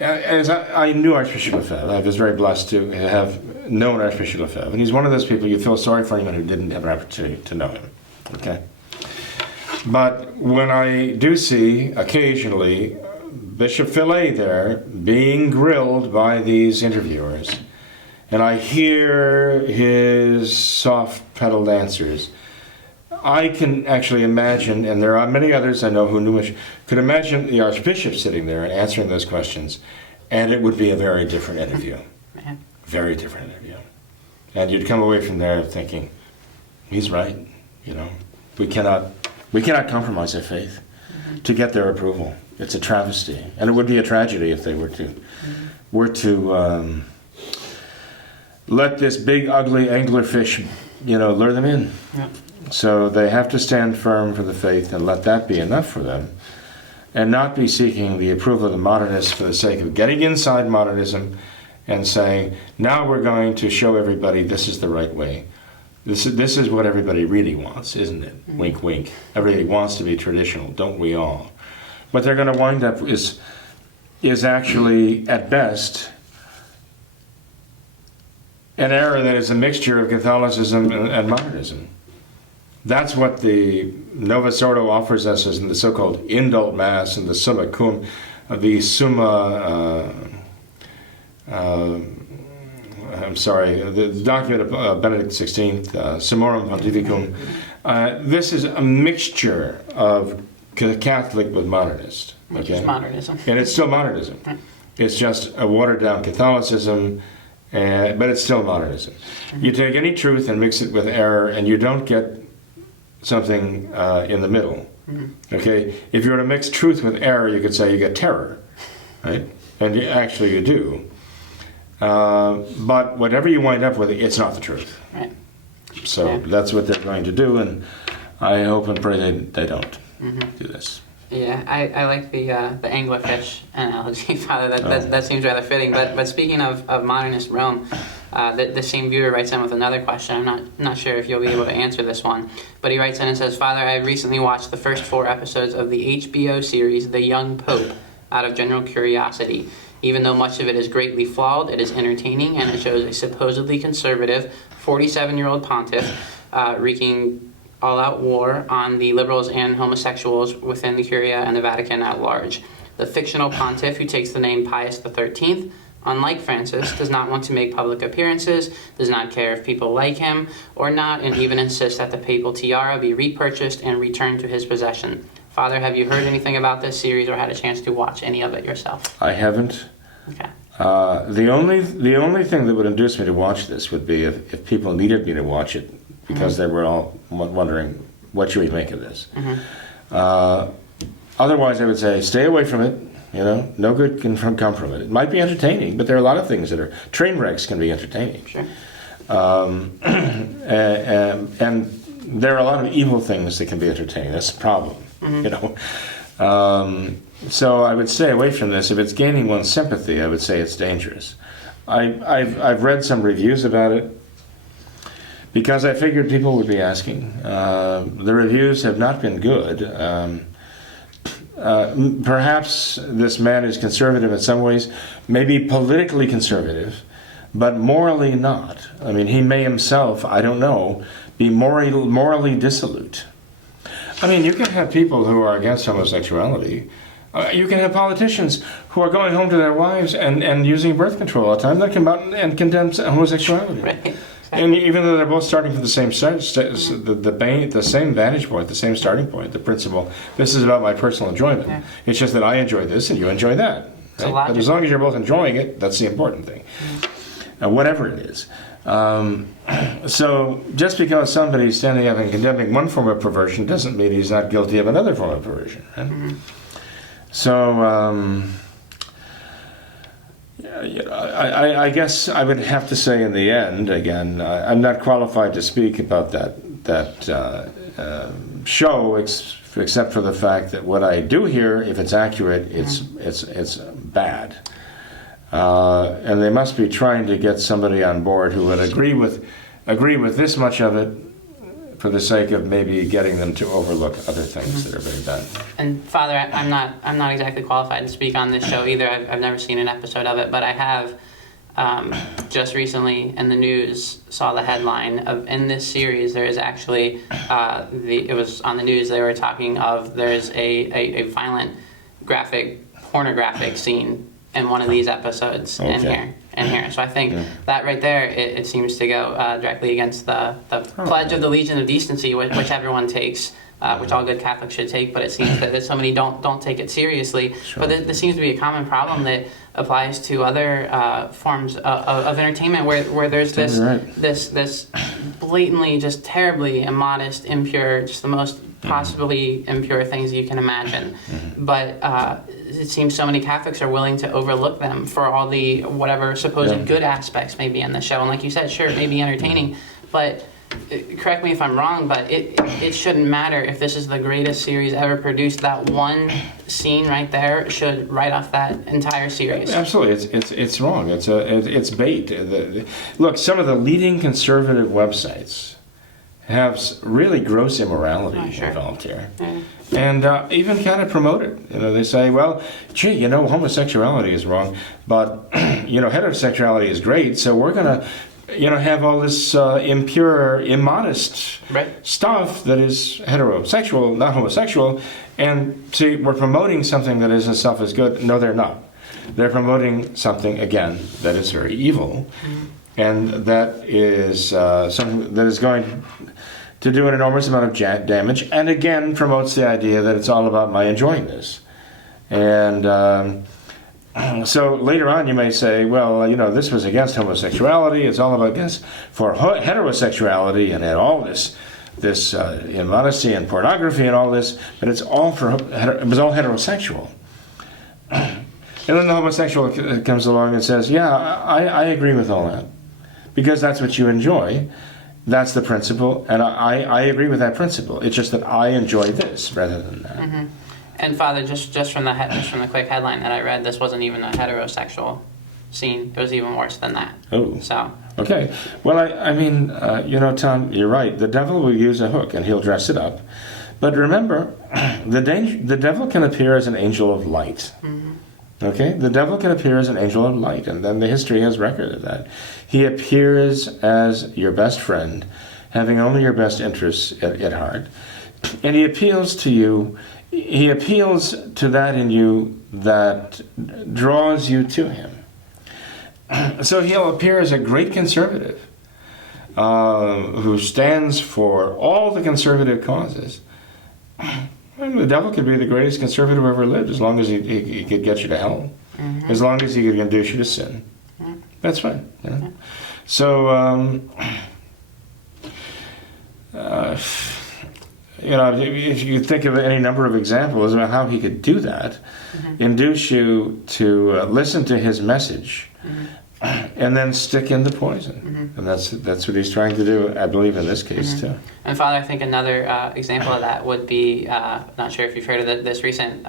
As I knew Archbishop Lefebvre, I was very blessed to have known Archbishop Lefebvre, and he's one of those people you feel sorry for anyone who didn't have an opportunity to know him. Okay, but when I do see occasionally Bishop Fillet there being grilled by these interviewers, and I hear his soft-pedaled answers, I can actually imagine, and there are many others I know who knew much, could imagine the Archbishop sitting there and answering those questions, and it would be a very different interview. Very different interview. And you'd come away from there thinking, he's right, We cannot compromise our faith to get their approval. It's a travesty. And it would be a tragedy if they were to let this big, ugly anglerfish, lure them in. Yeah. So they have to stand firm for the faith and let that be enough for them, and not be seeking the approval of the modernists for the sake of getting inside modernism and saying, now we're going to show everybody this is the right way. This is what everybody really wants, isn't it? Mm-hmm. Wink, wink. Everybody wants to be traditional, don't we all? What they're going to wind up is actually, at best, an error that is a mixture of Catholicism and modernism. That's what the Novus Ordo offers us as in the so-called indult Mass and the Summa Cum, the Summa, the document of Benedict XVI, Summorum Pontificum. This is a mixture of Catholic with modernist. Okay? It's modernism. And it's still modernism. It's just a watered-down Catholicism, but it's still modernism. Mm-hmm. You take any truth and mix it with error, and you don't get something in the middle. Mm-hmm. Okay? If you were to mix truth with error, you could say you get terror, right? And you do. But whatever you wind up with, it's not the truth. Right. So that's what they're going to do, and I hope and pray they don't do this. Yeah, I like the anglerfish analogy, Father. That seems rather fitting. But speaking of modernist Rome, the same viewer writes in with another question. I'm not sure if you'll be able to answer this one, but he writes in and says, Father, I recently watched the first 4 episodes of the HBO series The Young Pope out of general curiosity. Even though much of it is greatly flawed, it is entertaining, and it shows a supposedly conservative 47-year-old pontiff wreaking all-out war on the liberals and homosexuals within the Curia and the Vatican at large. The fictional pontiff, who takes the name Pius XIII, unlike Francis, does not want to make public appearances, does not care if people like him or not, and even insists that the papal tiara be repurchased and returned to his possession. Father, have you heard anything about this series or had a chance to watch any of it yourself? I haven't. Okay. The only thing that would induce me to watch this would be if people needed me to watch it, because they were all wondering, what should we make of this? Otherwise, I would say, stay away from it. No good can come from it. It might be entertaining, but there are a lot of things that are... Train wrecks can be entertaining. Sure. And there are a lot of evil things that can be entertaining. That's the problem, So I would stay away from this. If it's gaining one's sympathy, I would say it's dangerous. I've read some reviews about it, because I figured people would be asking. The reviews have not been good. Perhaps this man is conservative in some ways, maybe politically conservative, but morally not. I mean, he may himself, I don't know, be morally dissolute. I mean, you can have people who are against homosexuality. You can have politicians who are going home to their wives and using birth control all the time that come out and condemn homosexuality. Right. And even though they're both starting from the same the same vantage point, the same starting point, the principle, this is about my personal enjoyment. Yeah. It's just that I enjoy this and you enjoy that. Right? But as long as you're both enjoying it, that's the important thing. Whatever it is. So just because somebody's standing up and condemning one form of perversion doesn't mean he's not guilty of another form of perversion. Right? So... I guess I would have to say in the end, again, I'm not qualified to speak about that show, except for the fact that what I do hear, if it's accurate, it's bad, and they must be trying to get somebody on board who would agree with this much of it, for the sake of maybe getting them to overlook other things that are being done. And Father, I'm not exactly qualified to speak on this show either. I've never seen an episode of it, but I have just recently in the news saw the headline of, in this series there is actually it was on the news, they were talking of there's a violent pornographic scene in one of these episodes in here. So I think that right there, it seems to go directly against the pledge of the Legion of Decency, which everyone takes, which all good Catholics should take, but it seems that so many don't take it seriously. Sure. But there seems to be a common problem that applies to other forms of entertainment where there's this blatantly, just terribly immodest, impure, just the most possibly impure things you can imagine. But it seems so many Catholics are willing to overlook them for all the whatever supposed good aspects may be in the show. And like you said, sure, it may be entertaining, but correct me if I'm wrong, but it shouldn't matter if this is the greatest series ever produced. That one scene right there should write off that entire series. Absolutely, it's wrong. It's bait. Look, some of the leading conservative websites have really gross immorality involved here, and even kind of promote it. They say, well, gee, homosexuality is wrong, but heterosexuality is great, so we're gonna have all this impure, immodest stuff that is heterosexual, not homosexual, and see, we're promoting something that isn't stuff as good. No, they're not. They're promoting something, again, that is very evil, and that is something that is going to do an enormous amount of damage, and again promotes the idea that it's all about my enjoying this. And so later on you may say, well, this was against homosexuality, it's all about for heterosexuality, and all this immodesty and pornography and all this, but it was all heterosexual. And then the homosexual comes along and says, yeah, I agree with all that, because that's what you enjoy. That's the principle, and I agree with that principle. It's just that I enjoy this rather than that. And Father, just from the quick headline that I read, this wasn't even a heterosexual scene. It was even worse than that. Oh. So. Okay. Well, I mean, Tom, you're right. The devil will use a hook and he'll dress it up. But remember, the devil can appear as an angel of light. Mm-hmm. Okay? The devil can appear as an angel of light, and then the history has record of that. He appears as your best friend, having only your best interests at heart. And he appeals to you. He appeals to that in you that draws you to him. So he'll appear as a great conservative who stands for all the conservative causes. And the devil could be the greatest conservative who ever lived, as long as he could get you to hell, mm-hmm. as long as he could induce you to sin. Mm-hmm. That's fine. You know? Yeah. So, if you think of any number of examples about how he could do that, mm-hmm. induce you to listen to his message, mm-hmm. and then stick in the poison. Mm-hmm. And that's what he's trying to do, I believe, in this case, mm-hmm. too. And Father, I think another example of that would be, not sure if you've heard of this recent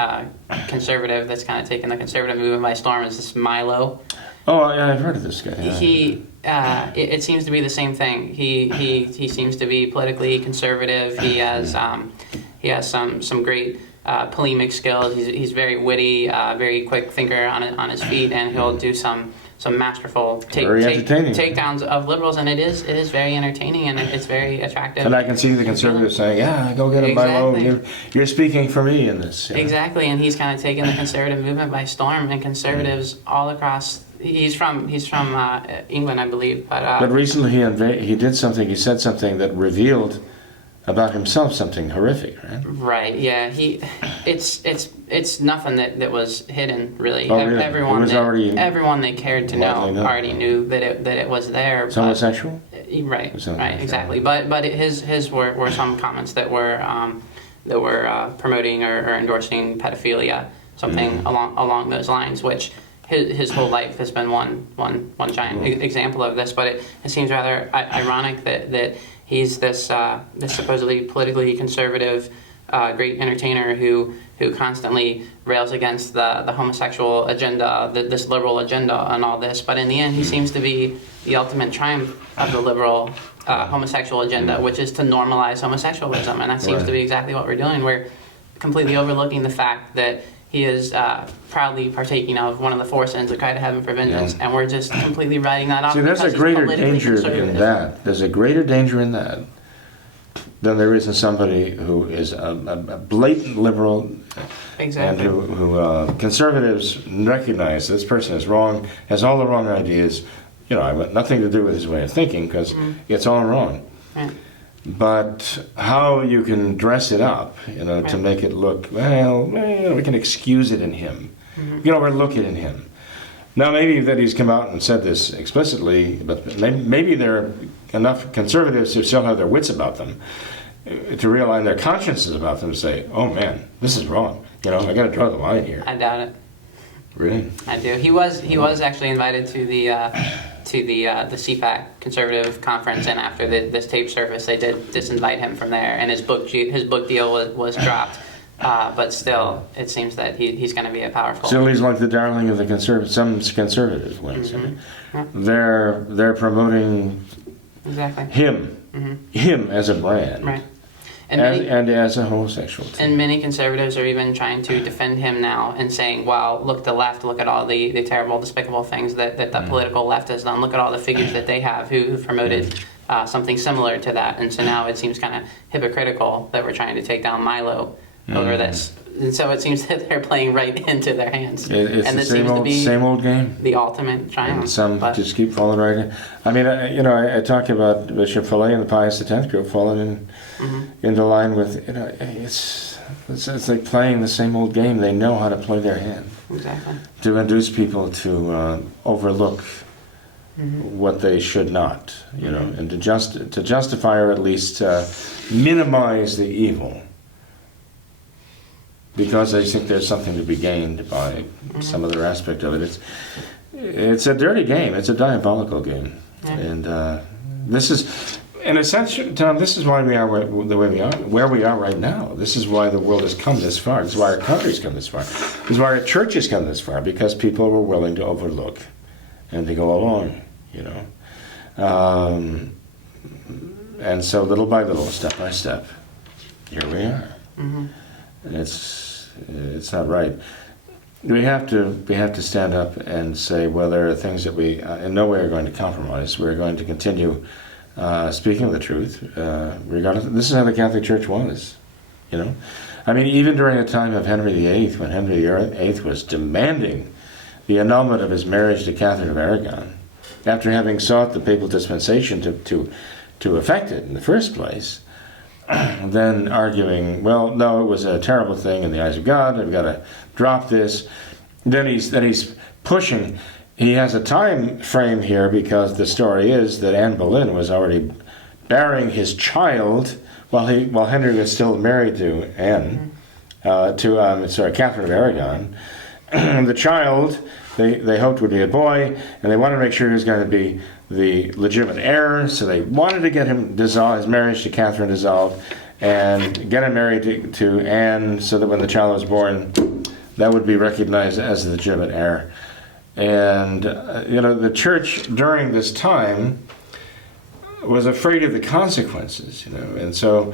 conservative that's kind of taken the conservative movement by storm, is this Milo. Oh, yeah, I've heard of this guy. Yeah. It seems to be the same thing. He seems to be politically conservative. He has some great polemic skills. He's very witty, very quick thinker on his feet, and he'll do some masterful takedowns of liberals, and it is very entertaining, and it's very attractive. And I can see the conservatives saying, "Yeah, go get him by low. You're speaking for me in this." Yeah. Exactly, and he's kind of taken the conservative movement by storm, and conservatives all across. He's from England, I believe, but recently he did something. He said something that revealed about himself something horrific, right? Right. Yeah. It's nothing that was hidden, really. Oh, really? Everyone they cared to know already knew that it was there. It's homosexual. Right. Right. Exactly. But his were some comments that were promoting or endorsing pedophilia, something along those lines, which. His whole life has been one giant example of this, but it seems rather ironic that he's this supposedly politically conservative, great entertainer who constantly rails against the homosexual agenda, this liberal agenda, and all this. But in the end, he seems to be the ultimate triumph of the liberal homosexual agenda, which is to normalize homosexualism, and that seems to be exactly what we're doing. We're completely overlooking the fact that he is proudly partaking of one of the four sins, the cry to heaven for vengeance, and we're just completely writing that off. See, there's a greater danger in that. There's a greater danger in that than there is in somebody who is a blatant liberal, exactly. and who conservatives recognize this person is wrong, has all the wrong ideas. I want nothing to do with his way of thinking because it's all wrong. Right. But how you can dress it up, to make it look, we can excuse it in him. Mm-hmm. We can overlook it in him. Now, maybe that he's come out and said this explicitly, but maybe there are enough conservatives who still have their wits about them to realign their consciences about them to say, oh man, this is wrong. I got to draw the line here. I doubt it. Really? I do. He was actually invited to the CPAC conservative conference, and after this tape service, they did disinvite him from there, and his book deal was dropped. But still, it seems that he's going to be a powerful. Still, he's like the darling of the some conservatives. Mm-hmm. They're promoting him as a brand. Right. And as a homosexual. And many conservatives are even trying to defend him now and saying, well, look to the left, look at all the terrible, despicable things that the political left has done. Look at all the figures that they have who've promoted something similar to that. And so now it seems kind of hypocritical that we're trying to take down Milo over this. And so it seems that they're playing right into their hands. It's the same old game. The ultimate triumph. And some just keep falling right in. I mean, I talked about Bishop Fillet and the Pius X group falling into line with, it's like playing the same old game. They know how to play their hand. Exactly. To induce people to overlook what they should not, and to justify or at least minimize the evil. Because I think there's something to be gained by some other aspect of it. It's a dirty game. It's a diabolical game, and this is in a sense, Tom, this is why we are the way we are, where we are right now. This is why the world has come this far. This is why our country's come this far. This is why our church has come this far, because people were willing to overlook and to go along, you know. And so little by little, step by step, here we are. Mm-hmm. It's not right. We have to stand up and say, well, there are things that we in no way are going to compromise. We're going to continue speaking the truth, regardless. This is how the Catholic Church was, you know. I mean, even during the time of Henry VIII, when Henry VIII was demanding the annulment of his marriage to Catherine of Aragon, after having sought the papal dispensation to effect it in the first place, then arguing, well, no, it was a terrible thing in the eyes of God, I've got to drop this. Then he's pushing. He has a time frame here, because the story is that Anne Boleyn was already bearing his child while Henry was still married to Catherine of Aragon. The child, they hoped would be a boy, and they wanted to make sure he was going to be the legitimate heir, so they wanted to get him his marriage to Catherine dissolved, and get him married to Anne, so that when the child was born, that would be recognized as the legitimate heir. And you know, the church during this time was afraid of the consequences, you know, and so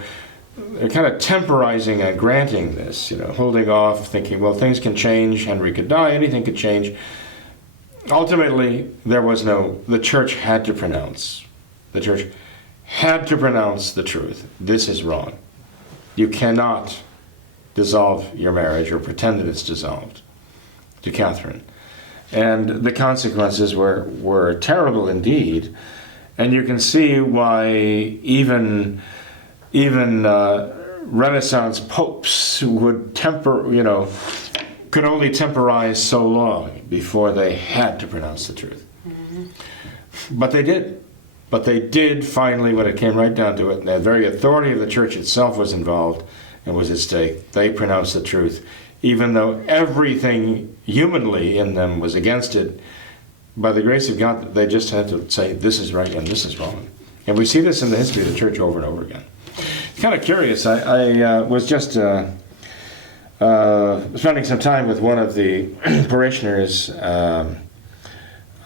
they're kind of temporizing and granting this, you know, holding off, thinking, well, things can change, Henry could die, anything could change. Ultimately, the church had to pronounce the truth. This is wrong. You cannot dissolve your marriage or pretend that it's dissolved to Catherine. And the consequences were terrible indeed. And you can see why even Renaissance popes would could only temporize so long before they had to pronounce the truth. Mm-hmm. But they did. But they did finally, when it came right down to it, and the very authority of the church itself was involved and was at stake. They pronounced the truth, even though everything humanly in them was against it. By the grace of God, they just had to say, this is right and this is wrong. And we see this in the history of the church over and over again. It's kind of curious. I was just spending some time with one of the parishioners of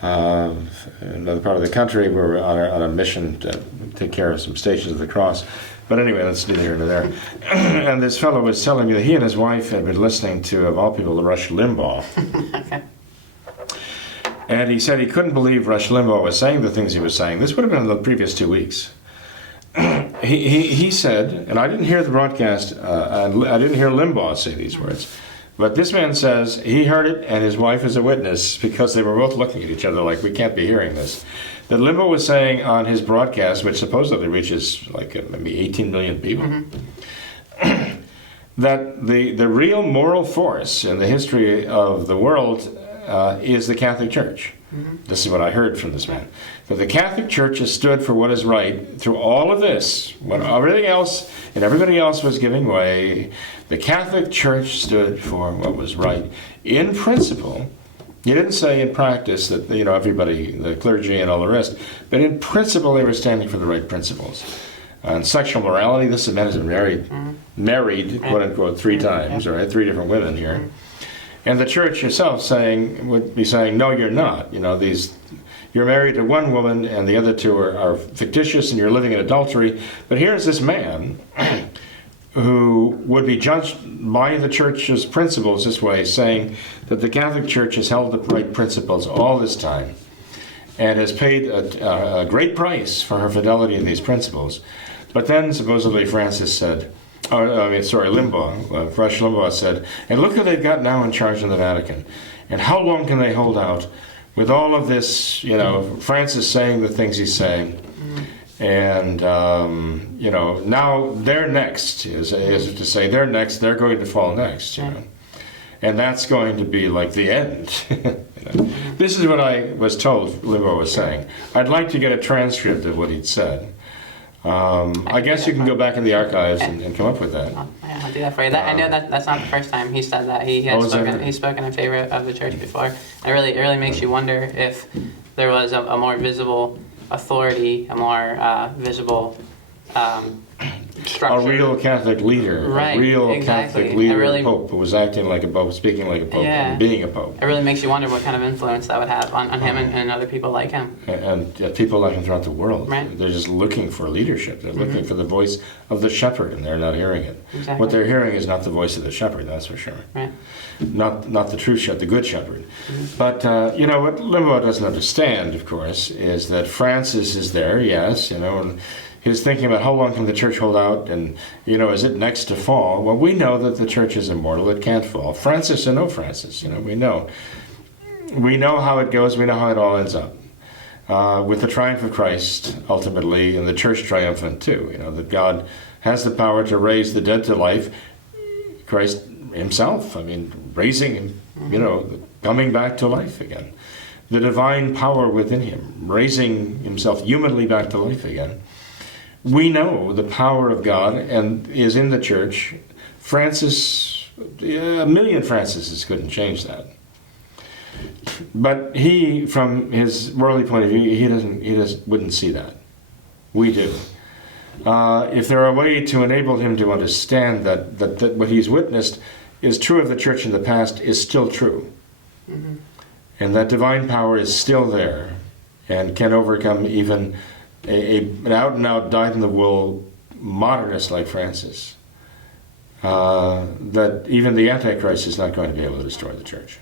another part of the country. We were on a mission to take care of some Stations of the Cross. But anyway, that's neither here nor there. And this fellow was telling me that he and his wife had been listening to, of all people, Rush Limbaugh. Okay. And he said he couldn't believe Rush Limbaugh was saying the things he was saying. This would have been in the previous 2 weeks. He said, and I didn't hear the broadcast, I didn't hear Limbaugh say these words, but this man says he heard it, and his wife is a witness, because they were both looking at each other like, we can't be hearing this. That Limbaugh was saying on his broadcast, which supposedly reaches like maybe 18 million people, mm-hmm. that the real moral force in the history of the world is the Catholic Church. Mm-hmm. This is what I heard from this man. That the Catholic Church has stood for what is right through all of this, when everything else and everybody else was giving way. The Catholic Church stood for what was right in principle. He didn't say in practice that, you know, everybody, the clergy and all the rest, but in principle they were standing for the right principles. On sexual morality, this man has been married, quote unquote, 3 times, right? 3 different women here. Mm-hmm. And the church herself would be saying, no, you're not. You know, you're married to one woman and the other 2 are fictitious and you're living in adultery. But here's this man who would be judged by the church's principles this way, saying that the Catholic Church has held the right principles all this time and has paid a great price for her fidelity in these principles. But then supposedly Francis said, Limbaugh, Rush Limbaugh said, and look who they've got now in charge in the Vatican. And how long can they hold out with all of this, you know, Francis saying the things he's saying? And, you know, now they're next, is to say they're next, they're going to fall next, you know. And that's going to be like the end. You know? This is what I was told Limbaugh was saying. I'd like to get a transcript of what he'd said. I guess you can go back in the archives and come up with that. I'll do that for you. I know that's not the first time he said that. He's spoken in favor of the church before. It really makes you wonder if there was a more visible authority, a more visible structure. A real Catholic leader, Right, a real exactly. Catholic leader, It really- Pope, who was acting like a Pope, speaking like a Pope, Yeah. and being a Pope. It really makes you wonder what kind of influence that would have on him and other people like him. And people like him throughout the world. Right. They're just looking for leadership. They're looking for the voice of the shepherd, and they're not hearing it. Exactly. What they're hearing is not the voice of the shepherd, that's for sure. Right. Not the true shepherd, the good shepherd. But, what Limbaugh doesn't understand, of course, is that Francis is there, yes, and he's thinking about how long can the church hold out, and, is it next to fall? Well, we know that the church is immortal, it can't fall. Francis or no Francis, we know. We know how it goes, we know how it all ends up. With the triumph of Christ, ultimately, and the church triumphant too, that God has the power to raise the dead to life. Christ himself, raising him, coming back to life again. The divine power within him, raising himself humanly back to life again. We know the power of God and is in the church. Francis, a million Francises couldn't change that. But he, from his worldly point of view, he wouldn't see that. We do. If there were a way to enable him to understand that what he's witnessed is true of the church in the past is still true, and that divine power is still there and can overcome even an out-and-out dyed-in-the-wool modernist like Francis, that even the Antichrist is not going to be able to destroy the church.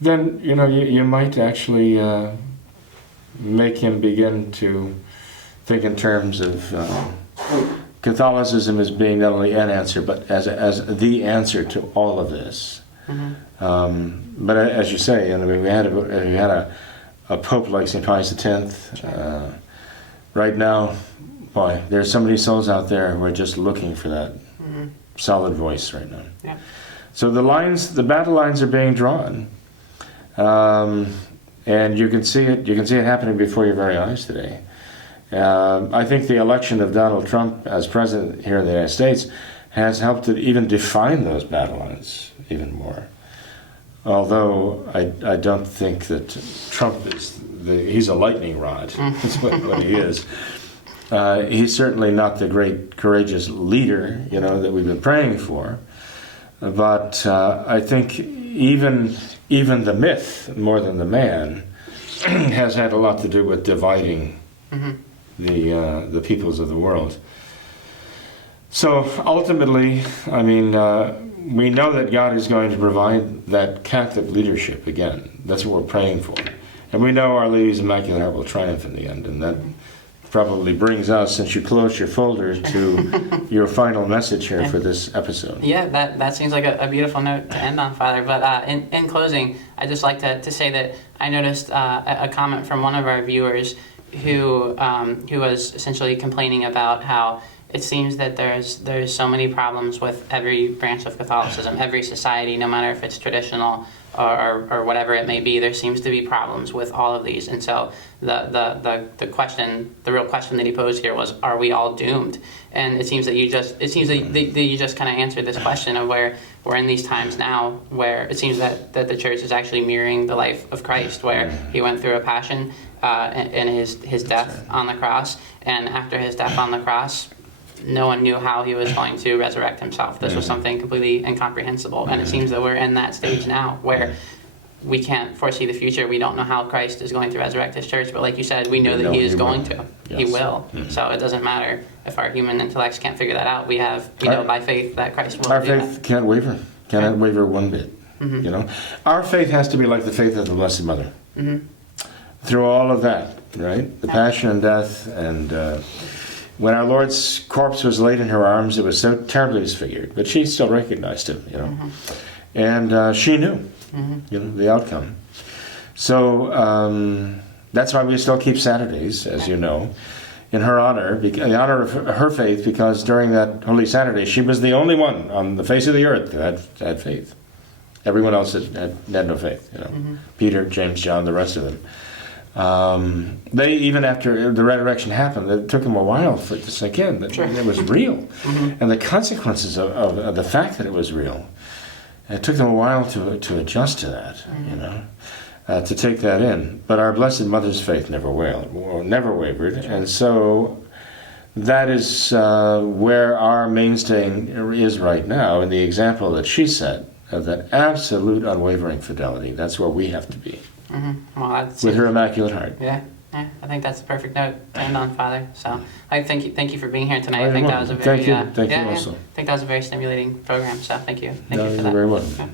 Then, you might actually make him begin to think in terms of Catholicism as being not only an answer, but as the answer to all of this. But as you say, we had a Pope like St. Pius X. Right now, boy, there's so many souls out there who are just looking for that solid voice right now. Yeah. So the battle lines are being drawn, and you can see it. You can see it happening before your very eyes today. I think the election of Donald Trump as president here in the United States has helped to even define those battle lines even more. Although I don't think that Trump he's a lightning rod. That's what he is. He's certainly not the great courageous leader, that we've been praying for. But I think even the myth, more than the man, has had a lot to do with dividing the peoples of the world. So ultimately, we know that God is going to provide that Catholic leadership again. That's what we're praying for. And we know Our Lady's Immaculate Heart will triumph in the end. And that probably brings us, since you closed your folder, to your final message here for this episode. Yeah, that seems like a beautiful note to end on, Father. But in closing, I'd just like to say that I noticed a comment from one of our viewers who was essentially complaining about how it seems that there's so many problems with every branch of Catholicism, every society, no matter if it's traditional or whatever it may be. There seems to be problems with all of these, and so the real question that he posed here was, are we all doomed? And it seems that you just kind of answered this question of where we're in these times now, where it seems that the church is actually mirroring the life of Christ, where he went through a passion and his death on the cross, and after his death on the cross, no one knew how he was going to resurrect himself. This was something completely incomprehensible. And it seems that we're in that stage now where we can't foresee the future. We don't know how Christ is going to resurrect his church. But like you said, we know that he is going to. Yes. He will. So it doesn't matter if our human intellects can't figure that out. We know by faith that Christ will do that. Our faith can't waver. Cannot waver one bit. Our faith has to be like the faith of the Blessed Mother. Through all of that, right? The passion and death and... when our Lord's corpse was laid in her arms, it was so terribly disfigured, but she still recognized him, and she knew, the outcome. So that's why we still keep Saturdays, as you know, in her honor, in honor of her faith, because during that Holy Saturday, she was the only one on the face of the earth that had faith. Everyone else had no faith, Peter, James, John, the rest of them. They, even after the resurrection happened, it took them a while for it to sink in that it was real. And the consequences of the fact that it was real, it took them a while to adjust to that, to take that in. But our Blessed Mother's faith never wavered, and so that is where our mainstay is right now, in the example that she set of that absolute unwavering fidelity. That's where we have to be, Well, that's with her Immaculate Heart. Yeah, I think that's the perfect note to end on, Father. So I thank you for being here tonight. Oh, I think you're that was a welcome. very Thank you also. I think that was a very stimulating program. So thank you for You're that. very welcome. Yeah.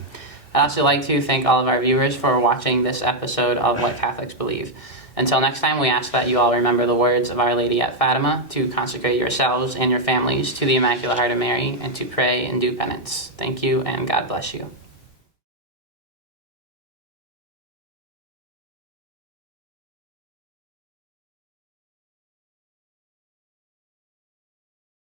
I'd also like to thank all of our viewers for watching this episode of What Catholics Believe. Until next time, we ask that you all remember the words of Our Lady at Fatima, to consecrate yourselves and your families to the Immaculate Heart of Mary, and to pray and do penance. Thank you, and God bless you.